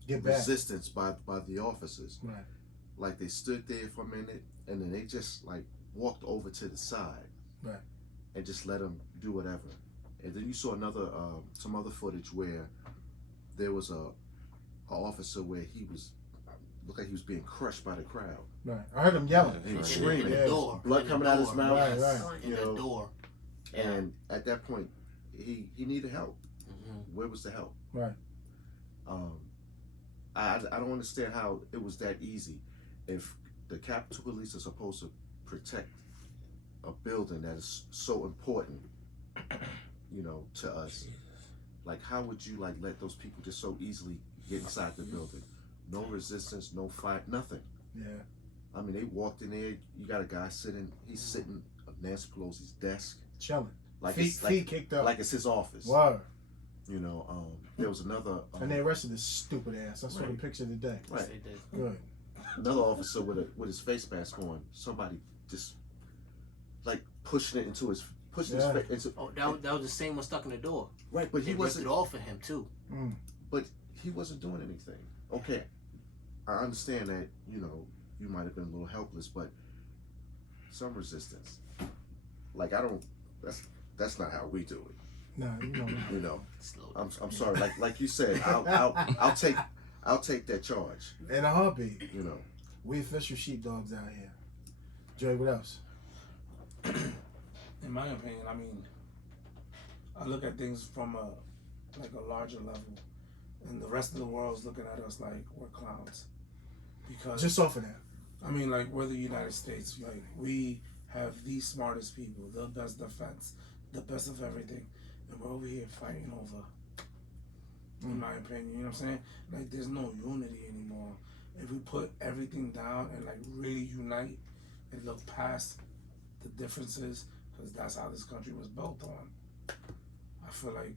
Get back. resistance by the officers. Right. Like they stood there for a minute and then they just like walked over to the side. Right. And just let them do whatever. And then you saw another some other footage where there was a officer where he was looked like he was being crushed by the crowd. Right. I heard him yelling. He was In screaming. the door. Blood In the coming out his door. mouth. Right, right. In You the know, door. Yeah. And at that point, he needed help. Mm-hmm. Where was the help? Right. I don't understand how it was that easy. If the Capitol Police are supposed to protect a building that is so important, you know, to us, like how would you like let those people just so easily get inside the building? No resistance, no fight, nothing. Yeah. I mean, they walked in there. You got a guy sitting. He's sitting at Nancy Pelosi's desk, Chilling. like Feet kicked up. like it's his office. Word. You know, there was another. And they arrested this stupid ass. I saw the picture today. Right. Yes, they did. Good. Another officer with his face mask on. Somebody just like pushing it into his face. Into, Oh, that was the same one stuck in the door. right, but They he ripped wasn't. it off of him too. But he wasn't doing anything. Okay, I understand that. You know, you might have been a little helpless, but some resistance. Like I don't. That's not how we do it. No, you know. You know. Slow. I'm sorry. Like you said, I'll take that charge. In a heartbeat. You know. We official sheepdogs out here. Dre, what else? In my opinion, I mean, I look at things from a larger level, and the rest of the world's looking at us like we're clowns. Because Just off of that. I mean, like we're the United States. Like we have the smartest people, the best defense, the best of everything, and we're over here fighting over. In my opinion, you know what I'm saying? Like there's no unity anymore. If we put everything down and like really unite and look past the differences, because that's how this country was built on. I feel like,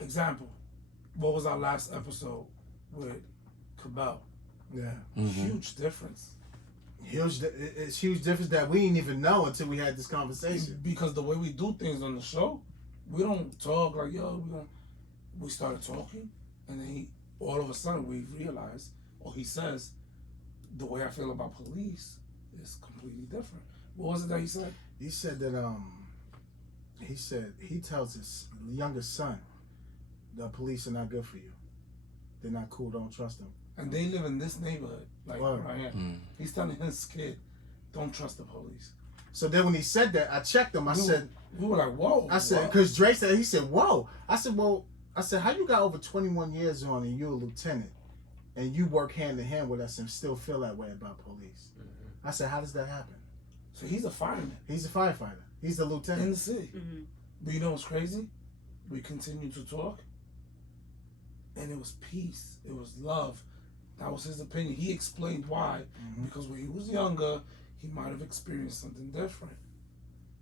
example, what was our last episode with Cabell? Yeah. Huge difference. It's huge difference that we didn't even know until we had this conversation. Because the way we do things on the show, we don't talk like, yo, we started talking, and then all of a sudden we realize, or he says, the way I feel about police is completely different. What was it that he said? He said that he tells his youngest son, the police are not good for you. They're not cool, don't trust them. And they live in this neighborhood, like Wow. right here. He's telling his kid, don't trust the police. So then when he said that, I checked him. I said, we were like, whoa. I said, what? because Dre said, he said, whoa. I said, well, how you got over 21 years on and you're a lieutenant and you work hand in hand with us and still feel that way about police? I said, how does that happen? So he's a fireman. He's a firefighter. He's the lieutenant. In the city. Mm-hmm. But you know what's crazy? We continued to talk, and it was peace. It was love. That was his opinion. He explained why. Because when he was younger, he might have experienced something different.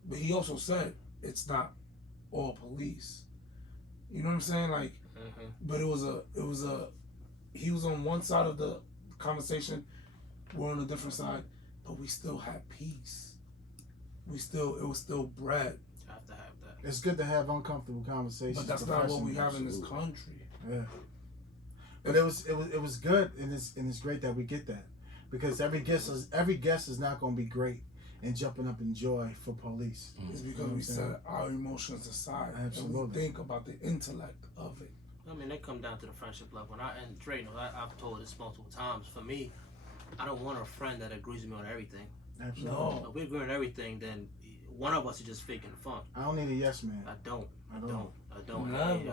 But he also said it's not all police. You know what I'm saying? Like, but he was on one side of the conversation. We're on a different side, but we still had peace. It was still bread. You have to have that. It's good to have uncomfortable conversations. But that's not what we have in this country. Yeah. But it was good, and it's great that we get that, because every guest is not going to be great and jumping up in joy for police. It's because we set our emotions aside and we think about the intellect of it. I mean, they come down to the friendship level. And Dre, I've told this multiple times. For me, I don't want a friend that agrees with me on everything. Absolutely. No. If we agree on everything, then one of us is just faking the fun. I don't need a yes man. I don't. Never.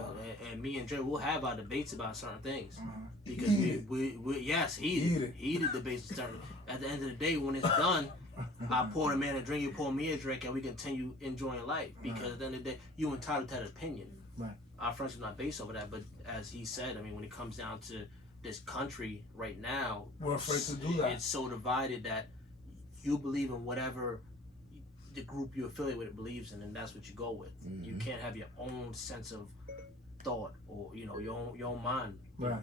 And me and Dre, we'll have our debates about certain things. Because Heated. heated debates. At the end of the day, when it's done, I pour a man a drink, you pour me a drink, and we continue enjoying life. Because at the end of the day, you're entitled to that opinion. Right. Our friendship's not based over that, but as he said, I mean, when it comes down to this country right now, We're afraid to do that. It's so divided that you believe in whatever the group you affiliate with believes in, and that's what you go with. You can't have your own sense of thought or your own mind. Right.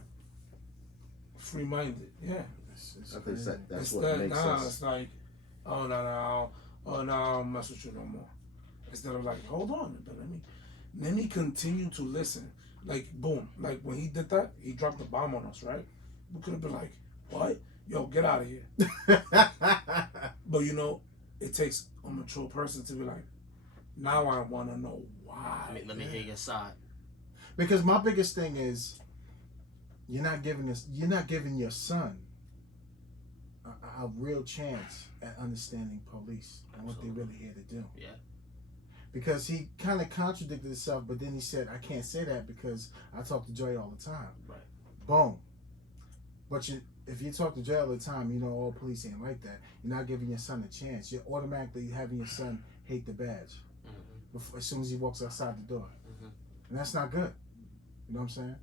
Free-minded, yeah. I think that's what Instead, makes now us. it's like, oh no, I don't mess with you no more. Instead of like, hold on, but Then he continued to listen. Like, boom. Like, when he did that, he dropped the bomb on us, right? We could have been like, what? Yo, get out of here. But, you know, it takes a mature person to be like, now I want to know why. Let me hear your side. Because my biggest thing is, you're not giving your son a real chance at understanding police and what they're really here to do. Yeah. Because he kind of contradicted himself, but then he said, I can't say that because I talk to Joy all the time. Right. Boom. But if you talk to Joy all the time, you know all police ain't like that. You're not giving your son a chance. You're automatically having your son hate the badge as soon as he walks outside the door. And that's not good. You know what I'm saying?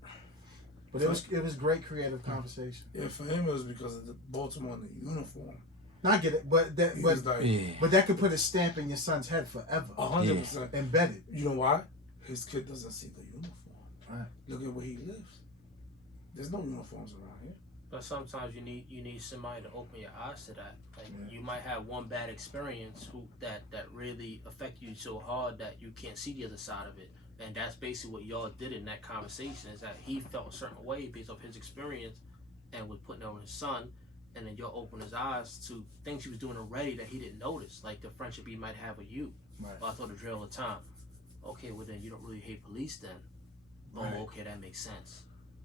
But it was great creative conversation. Yeah, for him it was because of the Baltimore and the uniform. I get it, but that could put a stamp in your son's head forever. 100% embedded. You know why? His kid doesn't see the uniform. Right. Look at where he lives. There's no uniforms around here. But sometimes you need somebody to open your eyes to that. Like you might have one bad experience that really affect you so hard that you can't see the other side of it. And that's basically what y'all did in that conversation, is that he felt a certain way based off his experience and was putting over his son, and then y'all opened his eyes to things he was doing already that he didn't notice, like the friendship he might have with you. Right. Well, I thought the drill all the time. Okay, well then you don't really hate police then. Right. Oh, okay, that makes sense.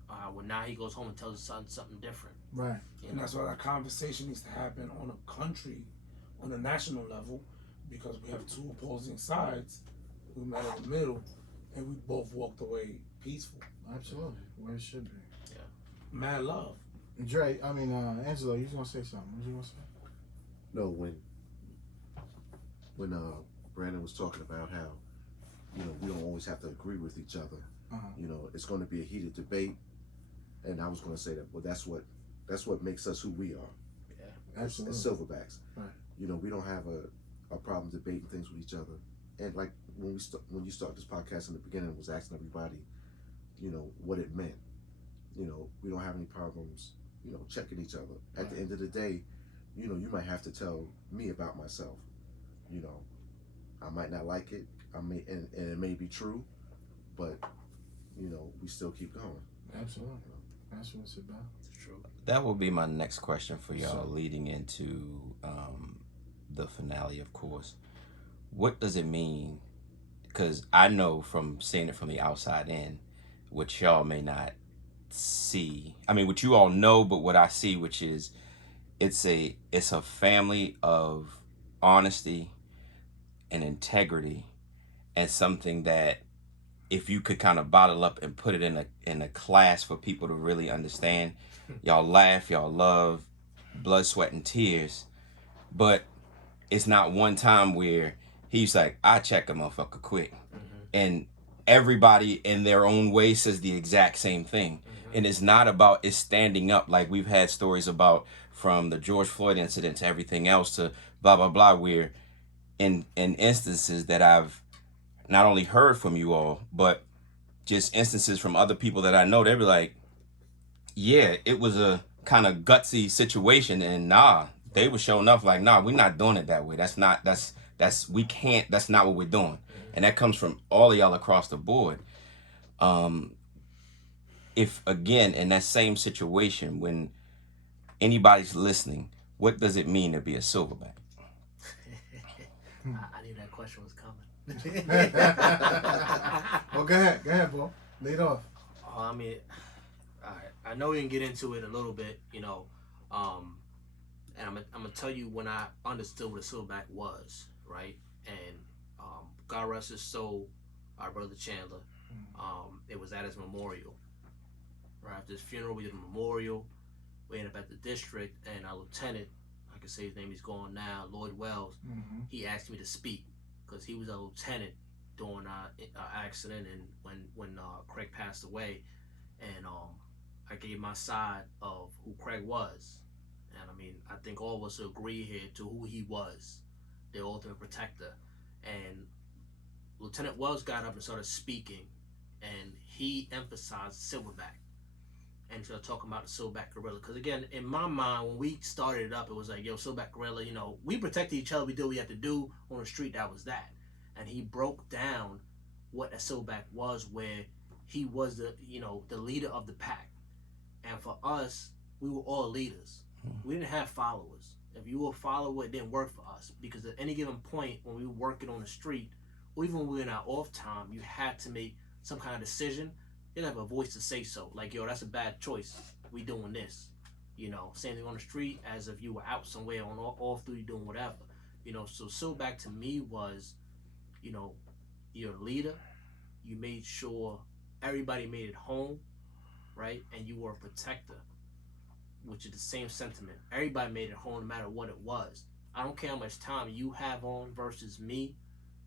Well, now he goes home and tells his son something different. Right. And that's why that conversation needs to happen on a national level, because we have two opposing sides. We met in the middle, and we both walked away peaceful. Absolutely. Where it should be. Yeah. Mad love. Angelo, you was gonna say something. What you gonna say? No, when Brandon was talking about how, you know, we don't always have to agree with each other. You know, it's going to be a heated debate, and I was going to say that. Well, that's what makes us who we are. Yeah, absolutely. As Silverbacks, right? You know, we don't have a problem debating things with each other. And like when you start this podcast in the beginning, was asking everybody, you know, what it meant. You know, we don't have any problems, you know, checking each other. At the end of the day, you know, you might have to tell me about myself. You know, I might not like it. And it may be true, but you know, we still keep going. Absolutely. That's what it's about. it's true. That will be my next question for y'all, leading into the finale, of course. What does it mean? Because I know from seeing it from the outside in, what y'all may not see. I mean, what you all know, but what I see, which is it's a family of honesty and integrity, and something that if you could kind of bottle up and put it in a class for people to really understand, y'all laugh, y'all love, blood, sweat, and tears, but it's not one time where he's like, I check a motherfucker quick. And everybody in their own way says the exact same thing. And it's not about it's standing up, like we've had stories about from the George Floyd incident to everything else to blah, blah, blah, where in instances that I've not only heard from you all, but just instances from other people that I know, they be like, yeah, it was a kind of gutsy situation, and they were showing up like, we're not doing it that way. That's not what we're doing. And that comes from all of y'all across the board. If again, in that same situation, when anybody's listening, what does it mean to be a Silverback? I knew that question was coming. Well, go ahead, bro. Lead off. I mean, all right. I know we can get into it a little bit, you know, and I'm gonna tell you when I understood what a Silverback was, right? And God rest his soul, our brother Chandler. It was at his memorial. Right after his funeral, we did a memorial. We ended up at the district, and our lieutenant, I can say his name, he's gone now, Lloyd Wells. He asked me to speak because he was a lieutenant during our accident and when Craig passed away, and I gave my side of who Craig was, and I mean I think all of us agree here to who he was, the ultimate protector. And Lieutenant Wells got up and started speaking, and he emphasized Silverback and started talking about the Silverback Gorilla. Because again, in my mind, when we started it up, it was like, yo, Silverback Gorilla, you know, we protected each other, we did what we had to do on the street, that was that. And he broke down what a Silverback was, where he was the the leader of the pack. And for us, we were all leaders. We didn't have followers. If you were a follower, it didn't work for us, because at any given point when we were working on the street, or even when we were in our off time, you had to make some kind of decision. You didn't have a voice to say so. Like, yo, that's a bad choice. We doing this. Same thing on the street as if you were out somewhere on off duty doing whatever. So Silverback to me was, you're a leader. You made sure everybody made it home, right? And you were a protector, which is the same sentiment. Everybody made it home no matter what it was. I don't care how much time you have on versus me,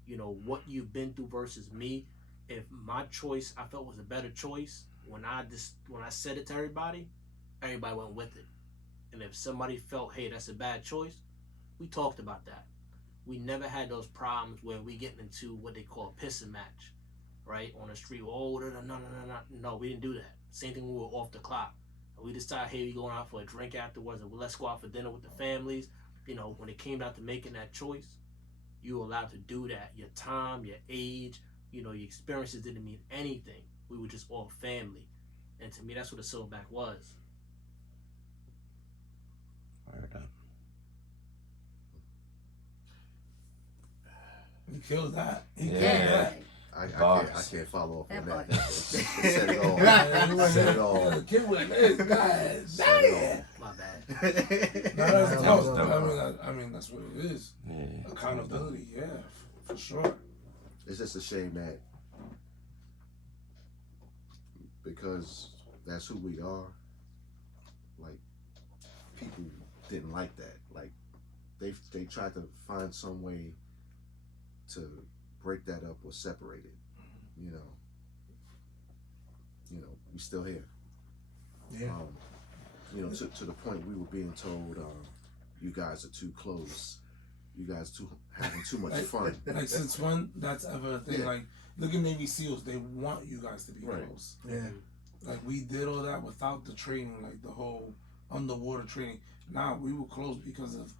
what you've been through versus me. If my choice I felt was a better choice, when I said it to everybody went with it. And if somebody felt, hey, that's a bad choice, we talked about that. We never had those problems where we get into what they call a pissing match, right? On the street. Oh, no, we didn't do that. Same thing when we were off the clock. We decided, hey, we going out for a drink afterwards, or let's go out for dinner with the families. When it came down to making that choice, you were allowed to do that. Your time, your age, your experiences didn't mean anything. We were just all family. And to me, that's what a Silverback was. He killed that. Yeah. I can't follow up on that. Said it all. Said it all. Kid with this guy. Damn. My bad. That's tough. I mean, that's what it is. Yeah. Accountability, yeah, for sure. It's just a shame that because that's who we are, like, people didn't like that. Like, they tried to find some way to break that up or separate it. We still here. Yeah. To the point we were being told, you guys are too close. You guys having too much fun. Like, since when that's ever a thing? Yeah. Like, look at Navy SEALs. They want you guys to be close. Yeah. Like, we did all that without the training, like the whole underwater training. Now we were close because of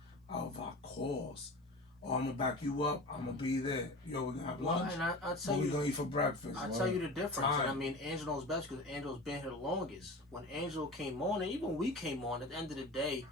our cause. Oh, I'm gonna back you up. I'm gonna be there. Yo, we're gonna have lunch. And I'll tell what you, we gonna eat for breakfast? I'll tell you the difference. Time. And I mean, Angelo's best because Angelo's been here the longest. When Angelo came on, and even we came on, at the end of the day,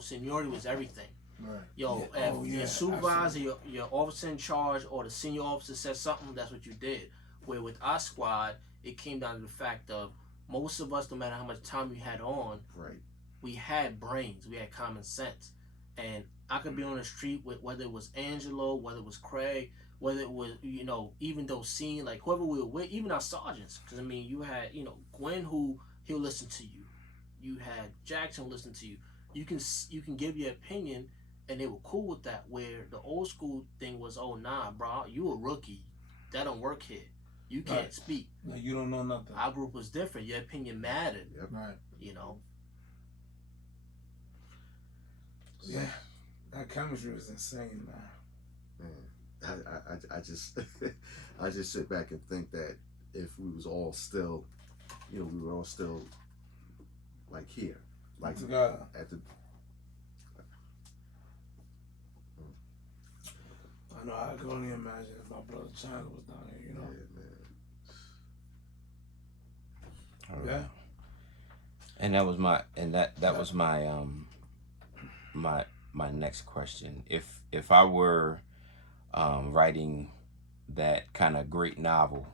seniority was everything. Right. Yo, if your supervisor, your officer in charge, or the senior officer said something, that's what you did. Where with our squad, it came down to the fact of most of us, no matter how much time we had on, Right. we had brains, we had common sense. And I could be on the street with whether it was Angelo, whether it was Craig, whether it was, even those scenes, like whoever we were with, even our sergeants. Because, I mean, you had, Gwen, who he'll listen to you. You had Jackson listen to you. You can give your opinion, and they were cool with that. Where the old school thing was, oh, nah, bro, you a rookie. That don't work here. You can't speak. Like, you don't know nothing. Our group was different. Your opinion mattered. Yep. Right. Yeah. That chemistry was insane, man. I just I just sit back and think that if we was all still, we were all still like here, like together at the. I know. I could only imagine if my brother Chandler was down here. Yeah, man. Yeah. And that was my next question. If I were writing that kind of great novel,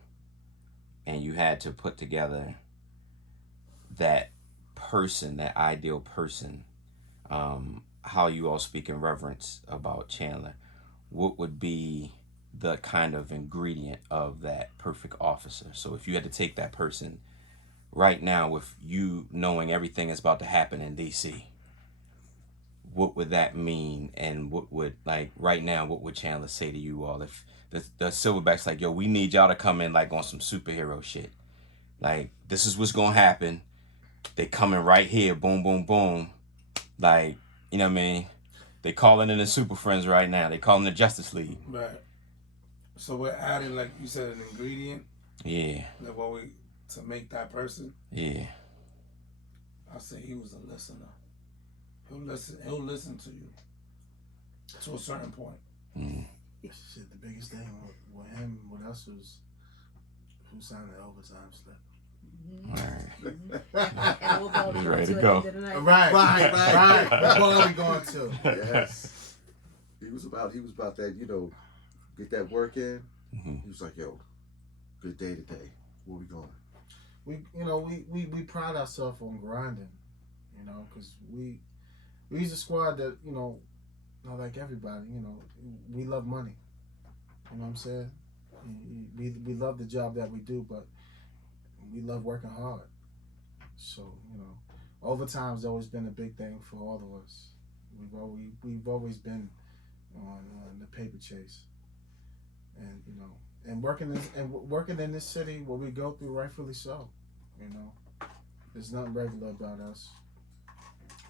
and you had to put together that person, that ideal person, how you all speak in reverence about Chandler, what would be the kind of ingredient of that perfect officer? So if you had to take that person right now, with you knowing everything is about to happen in DC, what would that mean? And what would, like, right now, what would Chandler say to you all if the Silverback's like, yo, we need y'all to come in like on some superhero shit, like, this is what's gonna happen, they coming right here, boom boom boom, like, you know what I mean, they calling in the Super Friends right now, they calling the Justice League. Right. So we're adding, like you said, an ingredient. Yeah. Like to make that person. Yeah. I say he was a listener. He'll listen to you to a certain point. Shit, the biggest thing with him, with us, was Who signed the overtime slip? And we'll go He's ready to at go. the end of the night. Right. What are we going to? Yes. He was about that, get that work in. Mm-hmm. He was like, yo, good day today. Where we going? We pride ourselves on grinding, because we's a squad that, not like everybody, we love money. You know what I'm saying? We love the job that we do, but we love working hard. So, overtime's always been a big thing for all of us. We've always been on the paper chase. And, and working in this city, what we go through, rightfully so. There's nothing regular about us.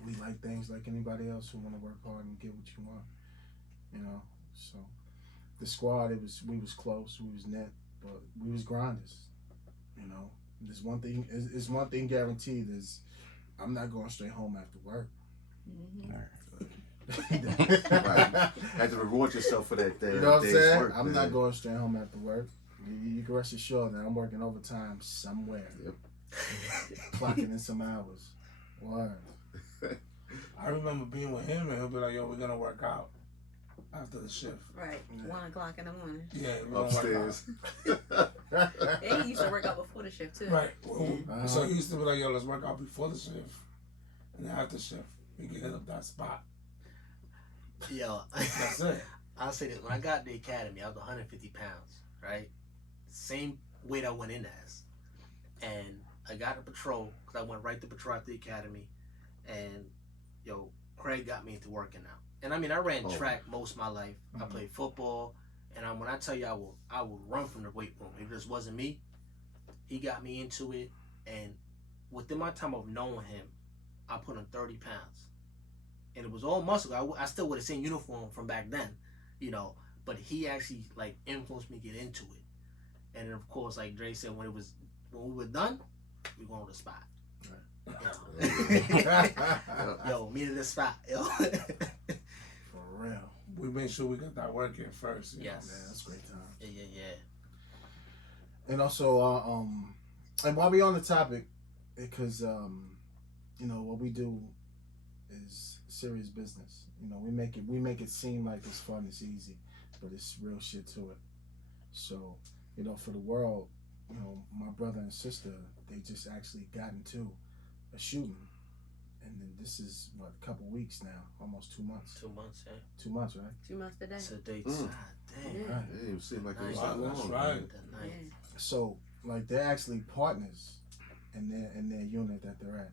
We like things like anybody else who want to work hard and get what you want. So the squad, we was close, we was net, but we was grinders. There's one thing. Is one thing guaranteed is I'm not going straight home after work. Mm-hmm. Right. Had to reward yourself for that day. You know what I'm saying? Work, I'm not going straight home after work. You can rest assured that I'm working overtime somewhere. Yep. Clocking in some hours. Word. I remember being with him and he'll be like, yo, we're gonna work out after the shift. Right. Yeah. 1 o'clock in the morning. Yeah, we're gonna Upstairs. work out. And he used to work out before the shift too. Right. So he used to be like, yo, let's work out before the shift. And then after shift, we can hit up that spot. Yo, That's it. I'll say this. When I got to the academy, I was 150 pounds, right? Same weight I went in as. And I got to patrol, because I went right to patrol at the academy. And, Craig got me into working out. And I mean, I ran track most of my life. Mm-hmm. I played football. And when I tell you I will run from the weight room. If it just wasn't me, he got me into it. And within my time of knowing him, I put on 30 pounds. And it was all muscle. I still would have seen uniform from back then, but he actually influenced me to get into it. And then of course, like Dre said, when we were done, we going to the spot. Yo, meet at the spot. Yo. For real. We made sure we got that work in first. Yes. Man, that's a great time. Yeah. And also, and while we on the topic, because what we do is serious business. We make it seem like it's fun, it's easy, but it's real shit to it. So, for the world, my brother and sister, they just actually got into a shooting, and then this is a couple weeks now, almost 2 months. 2 months, yeah. 2 months, right? 2 months today. So they Mm. damn. Yeah. Right. It didn't even seem like it was Nice. that long. That's right. The ninth. Yeah. So they're actually partners in their unit that they're at,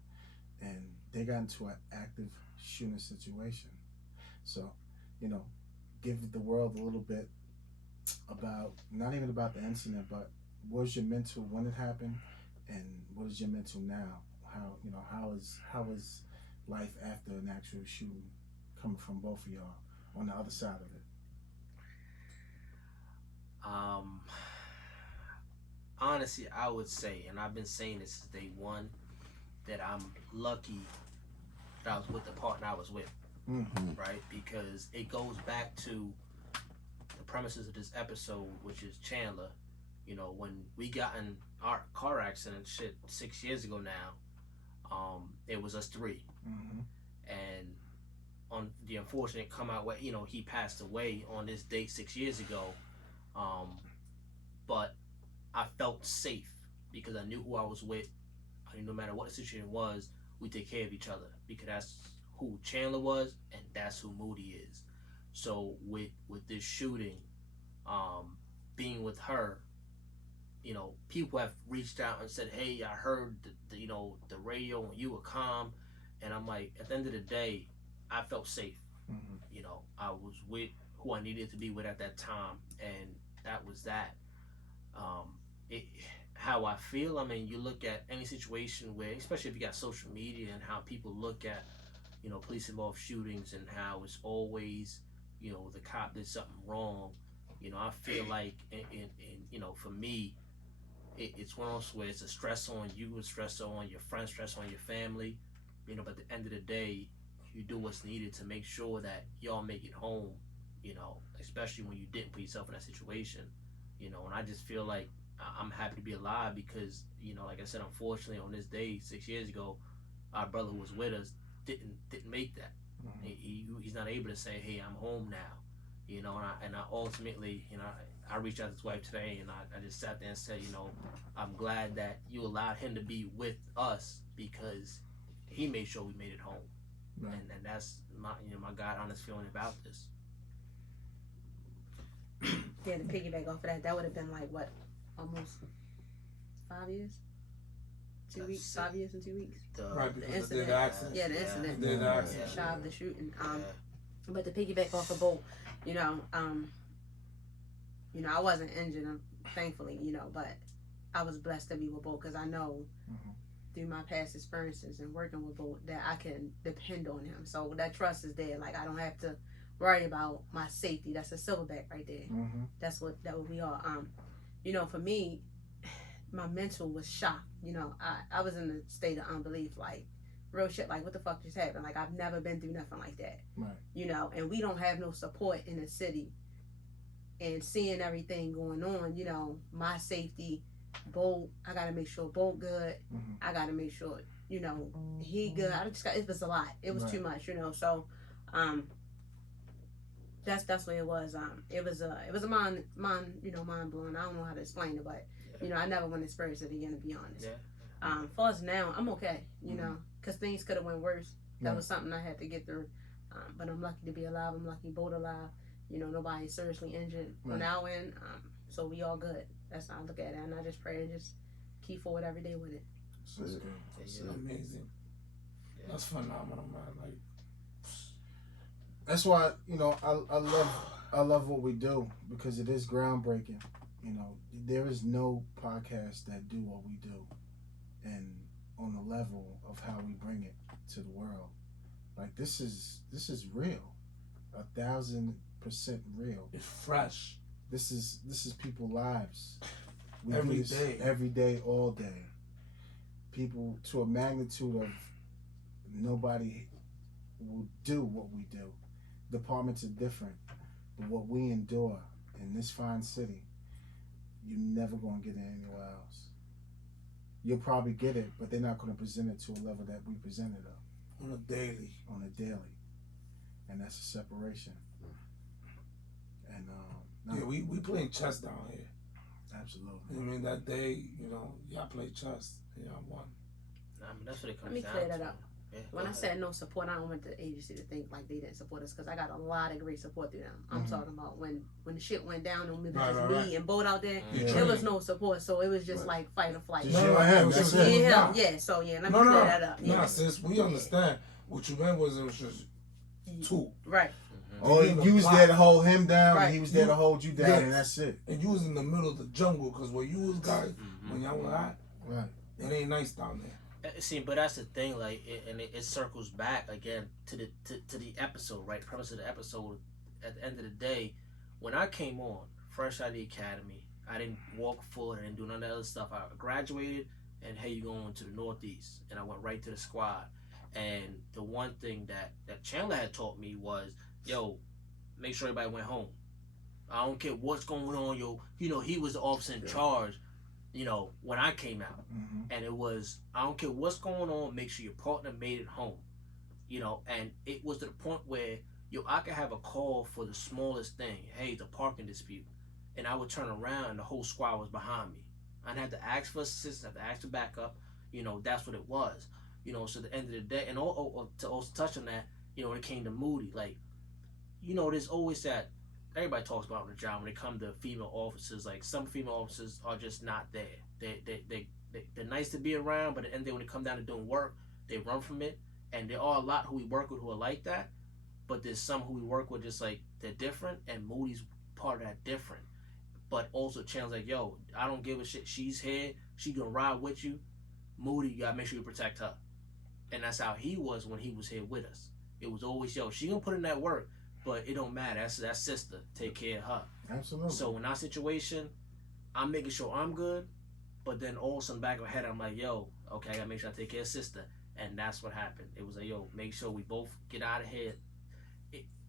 and they got into an active shooting situation. So, give the world a little bit about, not even about the incident, but what was your mental when it happened, and what is your mental now? How is life after an actual shooting coming from both of y'all on the other side of it? Honestly, I would say, and I've been saying this since day one, that I'm lucky that I was with the partner I was with, right? Because it goes back to the premises of this episode, which is Chandler. When we got in our car accident 6 years ago now, it was us three. Mm-hmm. And on the unfortunate come out way, he passed away on this date 6 years ago. But I felt safe because I knew who I was with. I knew no matter what the situation was, we take care of each other, because that's who Chandler was and that's who Moody is. So with this shooting, being with her, people have reached out and said, hey, I heard the radio and you were calm. And I'm like, at the end of the day, I felt safe. Mm-hmm. I was with who I needed to be with at that time, and that was that. How I feel, I mean, you look at any situation where, especially if you got social media and how people look at, police involved shootings and how it's always, the cop did something wrong. I feel like, for me, it's one of those where it's a stress on you, a stress on your friends, stress on your family, but at the end of the day, you do what's needed to make sure that y'all make it home, especially when you didn't put yourself in that situation, and I just feel like I'm happy to be alive because, you know, like I said, unfortunately on this day 6 years ago, our brother who was with us didn't make that. He's not able to say, hey, I'm home now, you know. And I ultimately, you know, I reached out to his wife today, and I just sat there and said, you know, I'm glad that you allowed him to be with us because he made sure we made it home. Right. And that's my, you know, my God honest feeling about this. Yeah, to piggyback off of that, that would have been like what, almost 5 years? 2 weeks, 5 years and 2 weeks. Right, because the accident. Yeah, the incident. The accident. Shy of the shooting. But to piggyback off of Bolt, you know, I wasn't injured, thankfully, you know, but I was blessed to be with Bolt because I know through my past experiences and working with Bolt that I can depend on him. So that trust is there. Like I don't have to worry about my safety. That's a Silverback right there. That's what we are. You know, for me, my mental was shocked. You know, I was in a state of unbelief, like real shit. Like what the fuck just happened? Like I've never been through nothing like that. Right. You know, and we don't have no support in the city. And seeing everything going on, you know, my safety, Bolt, I gotta make sure Bolt good. I gotta make sure, you know, he good. It was a lot. It was too much, you know. So, that's what it was. It was a mind blowing. I don't know how to explain it, but you know, I never want to experience it again, to be honest. For us now, I'm okay, you know, because things could have went worse. That was something I had to get through. But I'm lucky to be alive. I'm lucky Bolt alive. You know, nobody seriously injured on our end. So we all good. That's how I look at it. And I just pray and just keep forward every day with it. That's amazing. That's phenomenal, man. Like, that's why, you know, I love what we do because it is groundbreaking. You know, there is no podcast that do what we do and on the level of how we bring it to the world. Like this is real. 1,000% real. It's fresh. This is people's lives. We every do this day. Every day, all day. People to a magnitude of nobody will do what we do. Departments are different, but what we endure in this fine city, you're never going to get it anywhere else. You'll probably get it, but they're not going to present it to a level that we present it on a daily. And that's a separation. And yeah, we playing chess down here. Absolutely. I mean, that day, you know, y'all play chess. Y'all won. I mean, that's what it comes down to. Let me clear that up. Yeah, when I said no support, I don't want the agency to think like they didn't support us because I got a lot of great support through them. I'm talking about when the shit went down and it was just me and Bolt out there, there was no support, so it was just like fight or flight. Yeah, so yeah, let me clear that up. Nah, sis, we understand. What you meant was it was just two. Right. Oh, you was there to hold him down, and he was there to hold you down, and that's it. And you was in the middle of the jungle, because where you was, guys, when y'all were at, it ain't nice down there. See, but that's the thing, like, it circles back again to the episode, right? The premise of the episode. At the end of the day, when I came on, fresh out of the academy, I didn't walk forward, I didn't do none of that other stuff. I graduated, and hey, you going to the Northeast, and I went right to the squad. And the one thing that Chandler had taught me was, yo, make sure everybody went home. I don't care what's going on, yo. You know, he was the officer in charge, you know, when I came out. And it was, I don't care what's going on, make sure your partner made it home. You know, and it was to the point where, yo, I could have a call for the smallest thing. Hey, the parking dispute. And I would turn around and the whole squad was behind me. I'd have to ask for assistance, have to ask for backup. You know, that's what it was. You know, so at the end of the day, and to also touch on that, you know, when it came to Moody, like, you know, there's always that, everybody talks about on the job when it comes to female officers, like, some female officers are just not there. They're nice to be around, but at the end of the day, when it comes down to doing work, they run from it, and there are a lot who we work with who are like that, but there's some who we work with just, like, they're different, and Moody's part of that different. But also, Chandler's like, yo, I don't give a shit, she's here, she gonna ride with you, Moody, you gotta make sure you protect her. And that's how he was when he was here with us. It was always, yo, she gonna put in that work, but it don't matter. That's sister. Take care of her. Absolutely. So in our situation, I'm making sure I'm good, but then all of a sudden back of my head, I'm like, yo, okay, I gotta make sure I take care of sister. And that's what happened. It was like, yo, make sure we both get out of here,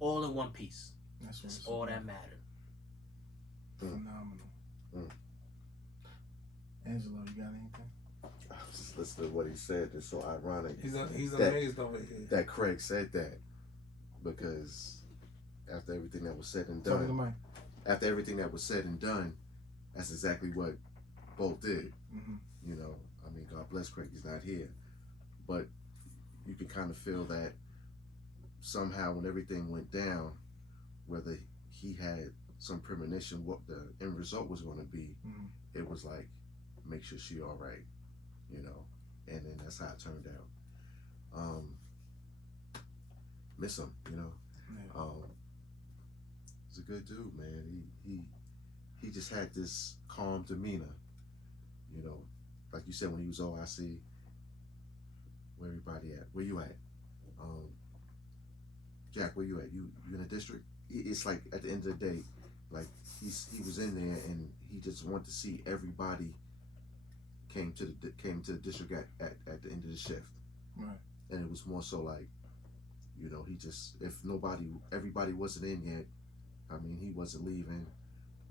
all in one piece. That's all that mattered. Phenomenal. Angelo, you got anything? I was just listening to what he said. It's so ironic. He's amazed over here. That Craig said that because after everything that was said and Talk to the done, mic. after everything that was said and done, that's exactly what Bolt did. Mm-hmm. You know, I mean, God bless Craig, he's not here, but you can kind of feel that somehow when everything went down, whether he had some premonition what the end result was going to be, it was like, make sure she all right, you know, and then that's how it turned out. Miss him, you know. Yeah. He's a good dude, man. He just had this calm demeanor, you know, like you said when he was OIC. Where everybody at? Where you at? Jack, where you at? You in the district? It's like at the end of the day, like he was in there and he just wanted to see everybody came to the district at the end of the shift. Right. And it was more so like, you know, he just, if everybody wasn't in yet, I mean, he wasn't leaving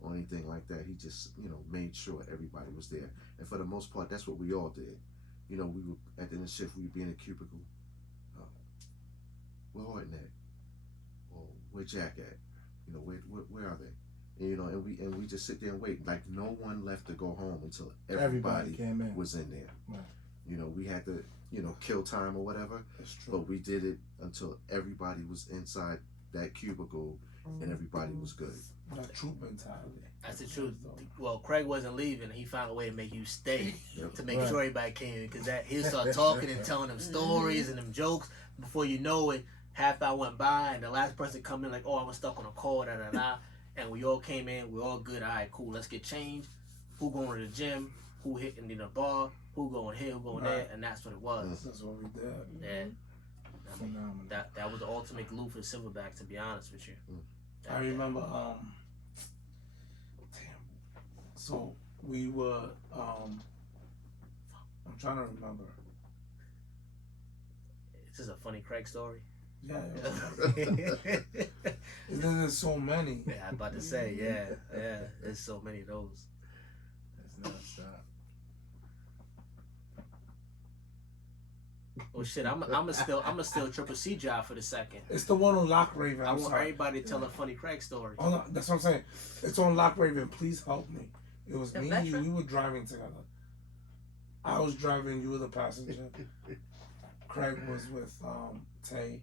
or anything like that. He just, you know, made sure everybody was there. And for the most part, that's what we all did. You know, we were at the end of the shift, we would be in a cubicle. Where Horton at? Or where Jack at? You know, where are they? And, you know, and we just sit there and wait. Like no one left to go home until everybody came in. was in there. Right. You know, we had to, you know, kill time or whatever. That's true. But we did it until everybody was inside that cubicle and everybody was good. That troop mentality. That's the truth. Well, Craig wasn't leaving. He found a way to make you stay to make sure everybody came in, because he'll start talking and telling them stories and them jokes. Before you know it, half hour went by and the last person come in like, oh, I was stuck on a call, da da da. And we all came in. We're all good. All right, cool. Let's get changed. Who going to the gym? Who hitting in the bar? Who going here? Who going there? And that's what it was. That's what we did. And I mean, Phenomenal. that was the ultimate glue for Silverback, to be honest with you. I remember, so we were, I'm trying to remember. It's just a funny Craig story. Yeah. And then there's so many. Yeah, I'm about to say, yeah. There's so many of those. That's nonstop. Oh shit! I'm a still Triple C job for the second. It's the one on Lock Raven. I want everybody to tell a funny Craig story. Oh, no, that's what I'm saying. It's on Lock Raven. Please help me. It was The me and you. veteran? We were driving together. I was driving. You were the passenger. Craig was with Tay.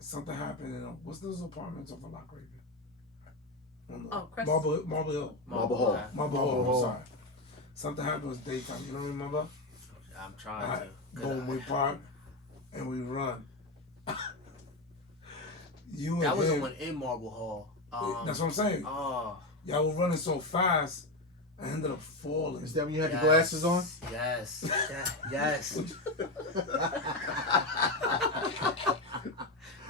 Something happened in what's those apartments off of Lock Raven? Crest. Marble Hill. Marble Hall. Marble Hall. I'm sorry. Something happened. It was daytime. You don't remember? I'm trying to. Boom, we park and we run. You That and was the him, one in Marble Hall. that's what I'm saying. Oh. Y'all were running so fast, I ended up falling. Is that when you had the glasses on? Yes. Yes.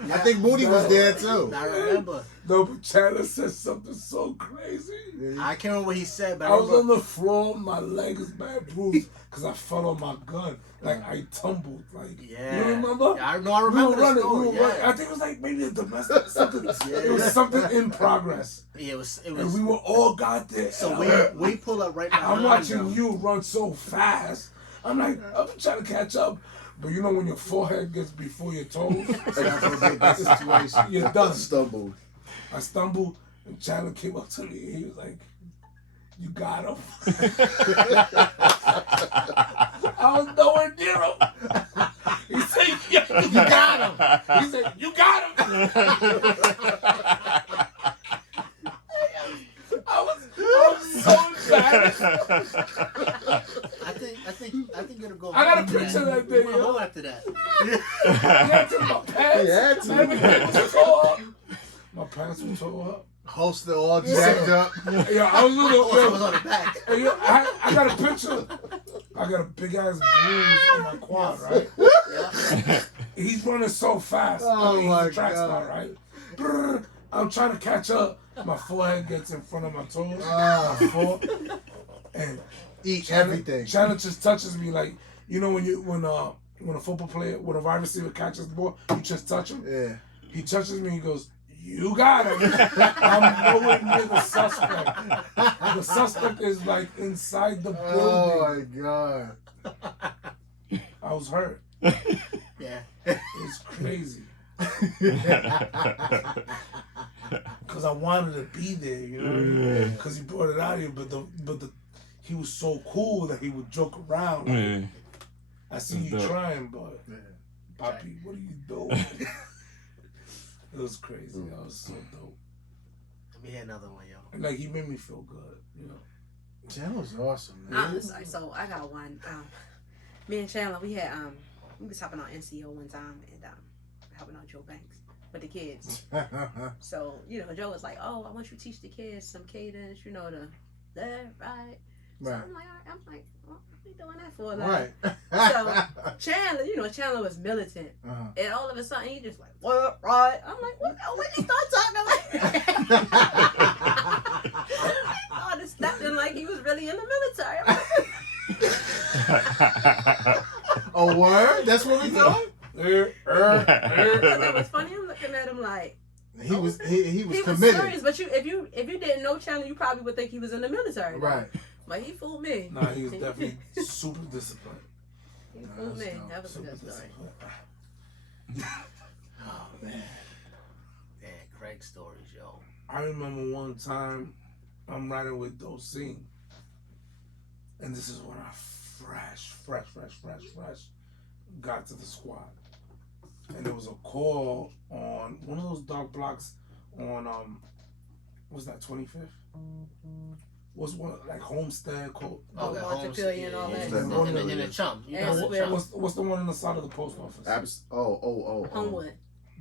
I think Moody was there too. I remember. No, but Chandler said something so crazy. I can't remember what he said, but I was on the floor, my leg is bad bruised because I fell on my gun. Like I tumbled. Like Yeah. you remember? Yeah, I remember the running. story. We were running. I think it was like maybe a domestic something. It was something in progress. Yeah, it was. And we were all got there. So we pull up right behind I'm watching them. you run so fast. I'm like, I'm trying to catch up. But you know when your forehead gets before your toes, you're done. Stumbled. I stumbled and Chandler came up to me and he was like, you got him. I was nowhere near him. He said, yeah, you got him. He said, you got him. I was so embarrassed. I think you're gonna go. I got a after picture of that You day, went yo. home after that. I had to my pants. He had to. Everything was tore up. My pants were tore up. Holster all jacked up. Yo, I was Also was on the back. Hey, yo, I got a picture. I got a big ass bruise on my quad, right? Yeah. He's running so fast. Oh he's my a track God. star, right? Brrr, I'm trying to catch up. My forehead gets in front of my toes. Ah. I fall. And Eat everything. Chandler just touches me like, you know when a football player, when a wide receiver catches the ball, you just touch him. Yeah. He touches me. He goes, "You got him." I'm nowhere near the suspect. The suspect is like inside the building. Oh my god. I was hurt. Yeah. It's crazy. Because I wanted to be there, you know? Because he brought it out here, but he was so cool that he would joke around. Like, I see you trying, but Papi, what are you doing? It was crazy. That was so dope. Let me hear another one, yo. And like, he made me feel good, you know? Chandler's awesome, man. Sorry, so I got one. Me and Chandler, we was hopping on NCO one time and helping out Joe Banks with the kids. So, you know, Joe was like, "Oh, I want you to teach the kids some cadence, you know, the left, right." So I'm like, all right. What are you doing that for? Like, so Chandler, you know, Chandler was militant, and all of a sudden he just like, "What, right?" I'm like, "What?" When he start talking like, he started stepping like he was really in the military. I'm like, Oh, word? That's what we doing? It was funny. I'm looking at him like He was he was committed. serious. But if you didn't know Chandler, you probably would think he was in the military. Right. But he fooled me. Nah, he was definitely super disciplined. He fooled me. That was a good story. Oh man. Yeah, Craig stories, yo. I remember one time I'm riding with Doseen, and this is when I fresh got to the squad, and there was a call on one of those dark blocks on what's that, 25th? What's one like Homestead called? Okay, Montpelier and all that. Homestead. In the chum. You know, And the chum. What's the one on the side of the post office? Homewood.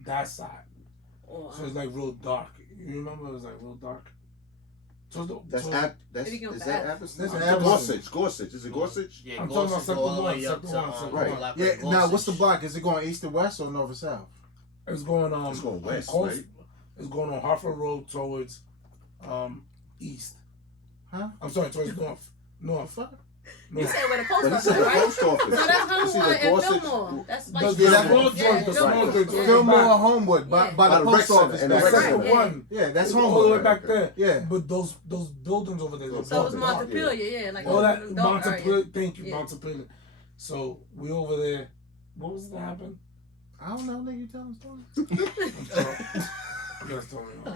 That side. Or, So it's like real dark. You remember it was like real dark. So That's so, that's Maybe go is for that App. Abbotsford? That's That's Abbotsford. Gorsuch. Is it Gorsuch? Yeah, I'm talking about Gorsuch go all the way second up to one, second one. Black Yeah. Gorsuch. Now, what's the block? Is it going east to west or north or south? it's going It's going west, coast, right? It's going on Hartford Road towards east. Huh? I'm sorry, towards north. Fuck. you said where the post But he office, said the right? post office. So that's You see Homewood the and Gorsuch- Fillmore. That's like The Yeah, small that's- joint, the small Fillmore. joint. Yeah. Fillmore, Homewood, by the By the post rec office. center, and the back rec there. center. One. Yeah, that's It's all the way Homewood. back there. Yeah. But those buildings over there. So it was dark. Montpelier, yeah, like All that a dark Montpelier. area. Thank you, Yeah. Montpelier. So we over there. What was that happen? I don't know, nigga, you telling stories. I'm sorry. You guys told me.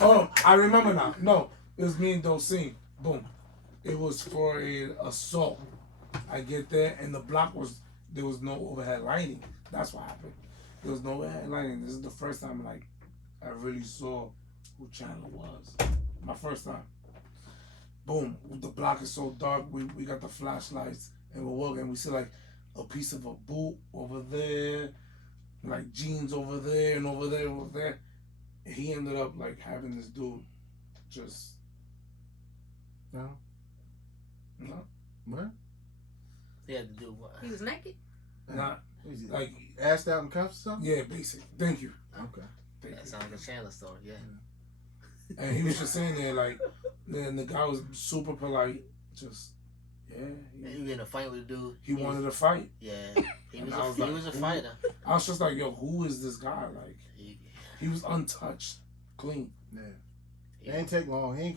Oh, I remember now. No, it was me and Doseen. Boom. It was for an assault. I get there and the block there was no overhead lighting. That's what happened. There was no overhead lighting. This is the first time like I really saw who Chandler was. My first time. Boom. The block is so dark. We got the flashlights and we're walking. We see like a piece of a boot over there, like jeans over there and over there and over there. He ended up like having this dude just No. What? He had to do what? He was naked. not Is he like assed out in cuffs or something? yeah, basic. Thank you. Okay. Thank That you. sounds like a Chandler story, yeah. And he was just saying there like, then the guy was super polite. Just Yeah, he was in a fight with a dude. he wanted to fight. Yeah, he And was I was he like, was a who? fighter. I was just like, yo, who is this guy? Like He he was untouched, clean. Yeah. It ain't take long. He ain't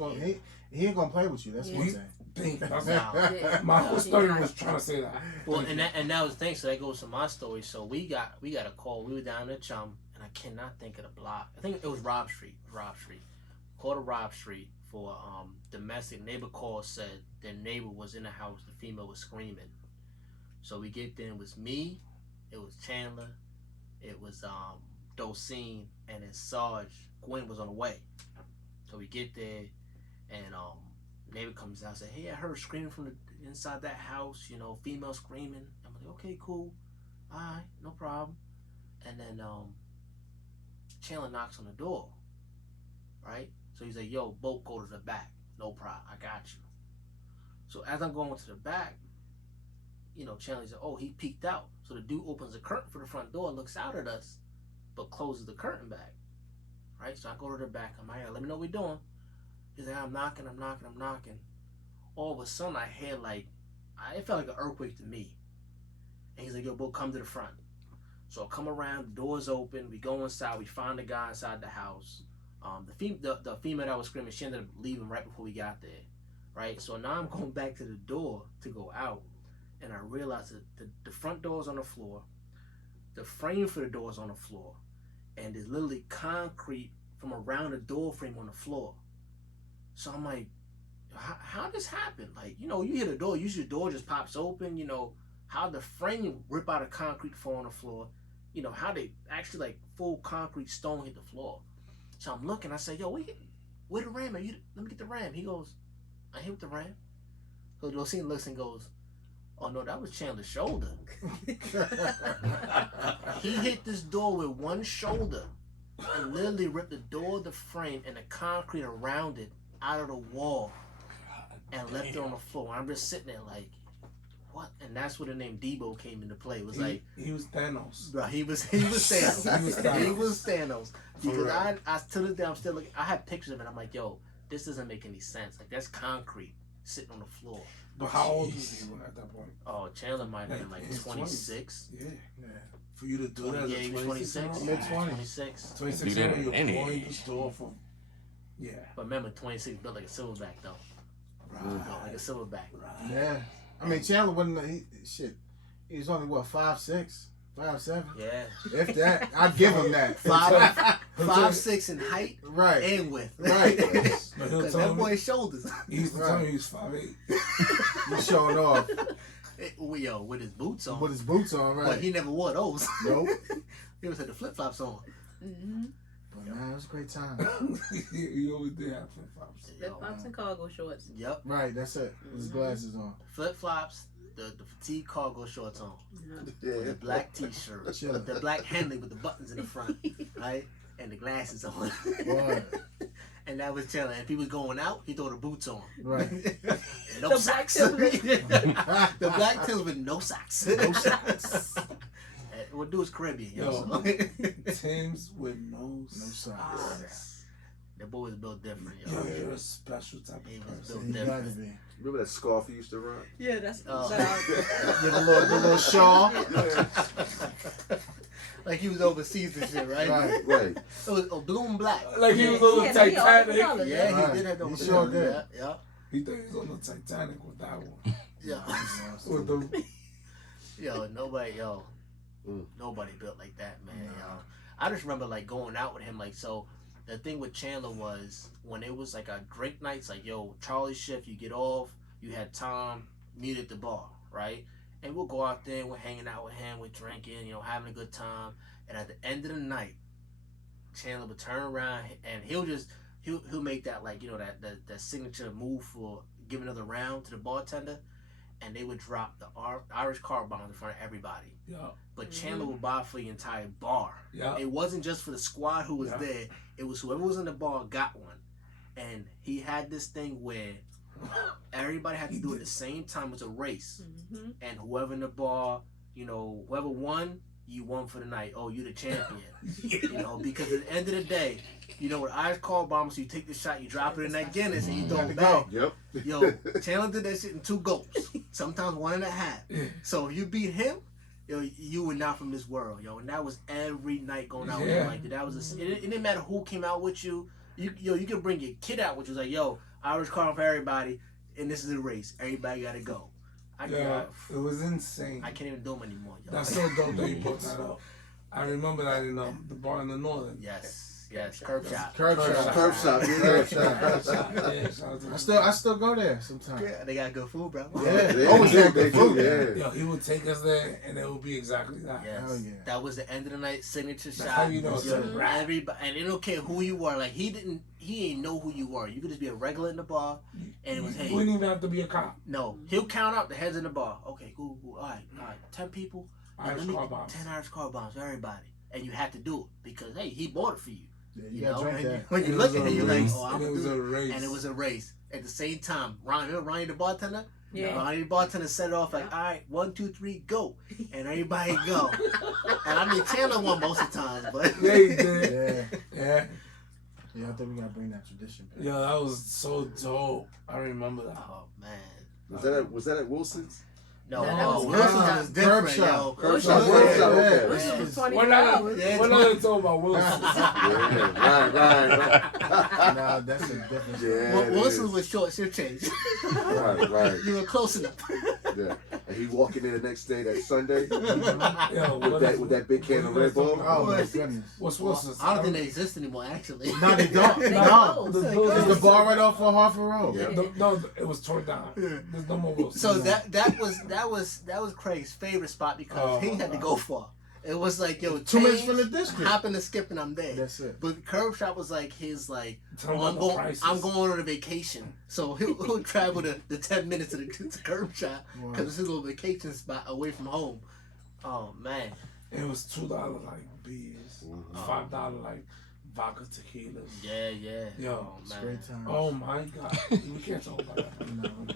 gonna play with you. That's what I'm He- saying. Think that's Wow. Yeah. my whole story was trying to say that. Well, and that was the thing. So that goes to my story. So we got a call. We were down in Chum, and I cannot think of the block. I think it was Rob Street. Called Rob Street for domestic. Neighbor called, said their neighbor was in the house. The female was screaming. So we get there. It was me. It was Chandler. It was Doseen, and then Sarge. Gwen was on the way. So we get there, and neighbor comes out and said, "Hey, I heard screaming from the inside that house, you know, female screaming." I'm like, "Okay, cool. Alright, no problem." And then Chandler knocks on the door. Right? So he's like, "Yo, boat, go to the back. No problem. I got you." So as I'm going to the back, you know, Chandler's like, "Oh, he peeked out." So the dude opens the curtain for the front door, looks out at us, but closes the curtain back. Right? So I go to the back. I'm like, "Let me know what we're doing." He's like, I'm knocking. All of a sudden, I hear it felt like an earthquake to me. And he's like, "Yo, bro, come to the front." So I come around, the door's open, we go inside, we find the guy inside the house. The female that was screaming, she ended up leaving right before we got there, right? So now I'm going back to the door to go out, and I realized that the front door's on the floor, the frame for the door's on the floor, and there's literally concrete from around the door frame on the floor. So I'm like, how this happen? Like, you hear the door, usually the door just pops open, how the frame rip out of concrete fall on the floor, how they actually like full concrete stone hit the floor. So I'm looking, I say, yo, where the ram at? Let me get the ram. He goes, I hit with the ram. So Lucine looks and goes, oh no, that was Chandler's shoulder. He hit this door with one shoulder and literally ripped the door, the frame, and the concrete around it out of the wall and left it on the floor. I'm just sitting there like, what? And that's where the name Debo came into play. It was he was Thanos. Bro, he was Thanos. He was Thanos. Because I to this day I'm still looking. I have pictures of it. I'm like, yo, this doesn't make any sense. Like, that's concrete sitting on the floor. But how old was he at that point? Oh, Chandler might have been like 26. Yeah. For you to do that, he was 26. Mid-20s. 26. 26 years old, you're blowing this door for. Yeah. But remember, 26 built like a silverback though. Right. Like a silverback. Right. Yeah. I mean, Chandler wasn't. He was only what 5'6", 5'7". Yeah. If that, I'd give him that. 5'6" in height, right, and width. Right. Because that boy's shoulders. He used to tell me he was 5'8". He's showing off. Yo, with his boots on. With his boots on, right? But he never wore those. Nope. He always had the flip flops on. Mm-hmm. But man, it was a great time. He always did have flip flops. Flip flops and cargo shorts. Yep. Right, that's it. With his glasses on. Flip flops, the fatigue cargo shorts on, Yeah. the black t-shirt, Chilling. the black Henley with the buttons in the front, right, and the glasses on. Boy. And that was Chandler. If he was going out, he throw the boots on. Right. No The socks. black The black Timbers with no socks. No socks. What do is Caribbean, yo. Yo. So. Timbs with no socks. That boy was built different, yo. Yo, you're a special type He of was person. built You gotta different. be. Remember that scarf he used to run? Yeah, that's The little shawl. Like he was overseas and shit, right? Right. Right. It was blue and black. Like he was on the Titanic. Yeah, Right. he did have those. He sure did. Yeah. He thought he was on the Titanic with that one. Yeah. With the Nobody built like that, man. Yo. I just remember like going out with him, like, so the thing with Chandler was when it was like a drink nights, like, yo, Charlie's shift, you get off, you had time, meet at the bar, right? And we'll go out there and we're hanging out with him, we're drinking, having a good time. And at the end of the night, Chandler would turn around and he'll make that, like, that signature move for give another round to the bartender, and they would drop the Irish car bombs in front of everybody. Yeah. But Chandler would buy for the entire bar. Yeah. It wasn't just for the squad who was there. It was whoever was in the bar got one. And he had this thing where everybody had to do it at the same time. It was a race. Mm-hmm. And whoever in the bar, whoever won, you won for the night. Oh, you the champion. Because at the end of the day, with Irish car bombs, you take the shot, you drop it in that Guinness, and you throw it back. Yep. Yo, Chandler did that shit in 2 gulps. Sometimes 1.5. So if you beat him, you were not from this world, yo. And that was every night going out with him like that. That was it didn't matter who came out with you. You could bring your kid out, which was like, yo, Irish car for everybody, and this is a race. Everybody gotta go. It was insane. I can't even do them anymore, yo. That's so dope that you put that up. I remember that in the bar in the Northern. Yes, curb shop. Curb shop. Curb shop. Curb shop. Yeah, shout out to I still go there sometimes. Yeah, they got good food, bro. Yeah. They Always do, have they good food. do, Yeah. Yo, he would take us there, and it would be exactly that. Yes. Hell yeah. That was the end of the night signature That's shot. how you know it's a wrap. Everybody, and it don't care who you were. Like he ain't know who you were. You could just be a regular in the bar, and it was You wouldn't even have to be a cop. No, he'll count out the heads in the bar. Okay, cool. All right, 10 people. Irish car bombs. 10 Irish car bombs for everybody, and you have to do it because hey, he bought it for you. Yeah, you gotta drink that. When you look at it, you're like, oh, I'm and it was gonna a do it. race. And it was a race. At the same time, Ronnie the bartender. Yeah. Ronnie the bartender set it off like, all right, 1, 2, 3, go, and everybody go. And I mean, Chandler won most of the times, but Yeah, he did. Yeah, I think we gotta bring that tradition back. Yo, that was so dope. I remember that. oh man, Was that at Wilson's? No, that was Wilson Curb is different, Shop. yo. Curb Shop. okay. Wilson was 24 We're not hours. Yeah, we're not talking about Wilson. Right. Nah, that's a different Yeah. story. it Wilson is. was short shift change. Right. You were close enough. Yeah. And he walking in the next day, that Sunday, Yo, with that big can of Red Bull. Oh my goodness. What's Well, Wilson's? I don't think they exist anymore, actually. No, they don't. They No. closed. There's the bar right off of Harford Road. Yeah. No, it was torn down. There's no more Wilson. So that was Craig's favorite spot because he had to go far. It was like, yo, 2 minutes change, from the district. Hop in the skip and I'm there. That's it. But Curb Shop was like his like, Tell me oh, about the prices. I'm going on a vacation, so he'll travel the 10 minutes to the Curb Shop because it's his little vacation spot away from home. Oh man, It was $2 like beers, $5 like vodka tequilas. yeah. Yo, Oh, man. Great time. Oh my God, we can't talk about that. No, we're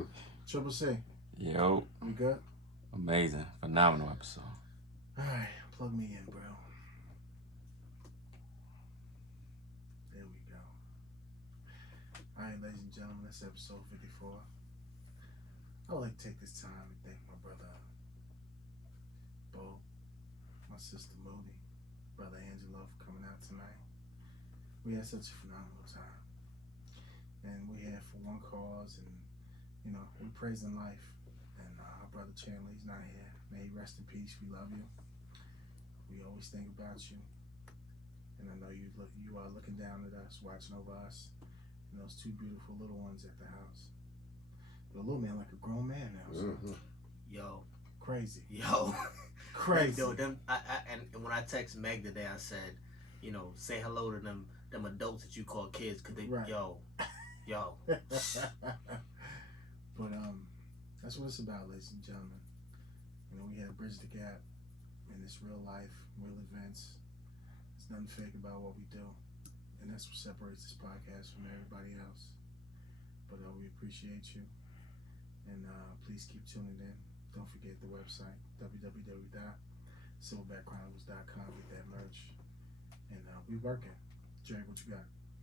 good. Triple C, Yo, we good? amazing, phenomenal episode. All right, plug me in, bro. There we go. All right, ladies and gentlemen, that's episode 54. I would like to take this time to thank my brother Bo, my sister Moody, brother Angelo for coming out tonight. We had such a phenomenal time, and we had for one cause, and we praising life. And our brother Chandler, he's not here. May he rest in peace. We love you. We always think about you, and I know you are looking down at us, watching over us, and those two beautiful little ones at the house. The little man like a grown man now. So. Yo, Crazy. Crazy. Yo, them. And when I text Meg today, I said, say hello to them adults that you call kids, cause they, Right. yo. But that's what it's about, ladies and gentlemen. We had to bridge the gap in this real life, real events. There's nothing fake about what we do, and that's what separates this podcast from everybody else. But we appreciate you, and please keep tuning in. Don't forget the website, www.silverbackchronicles.com. Get that merch, and we working. Jerry, what you got?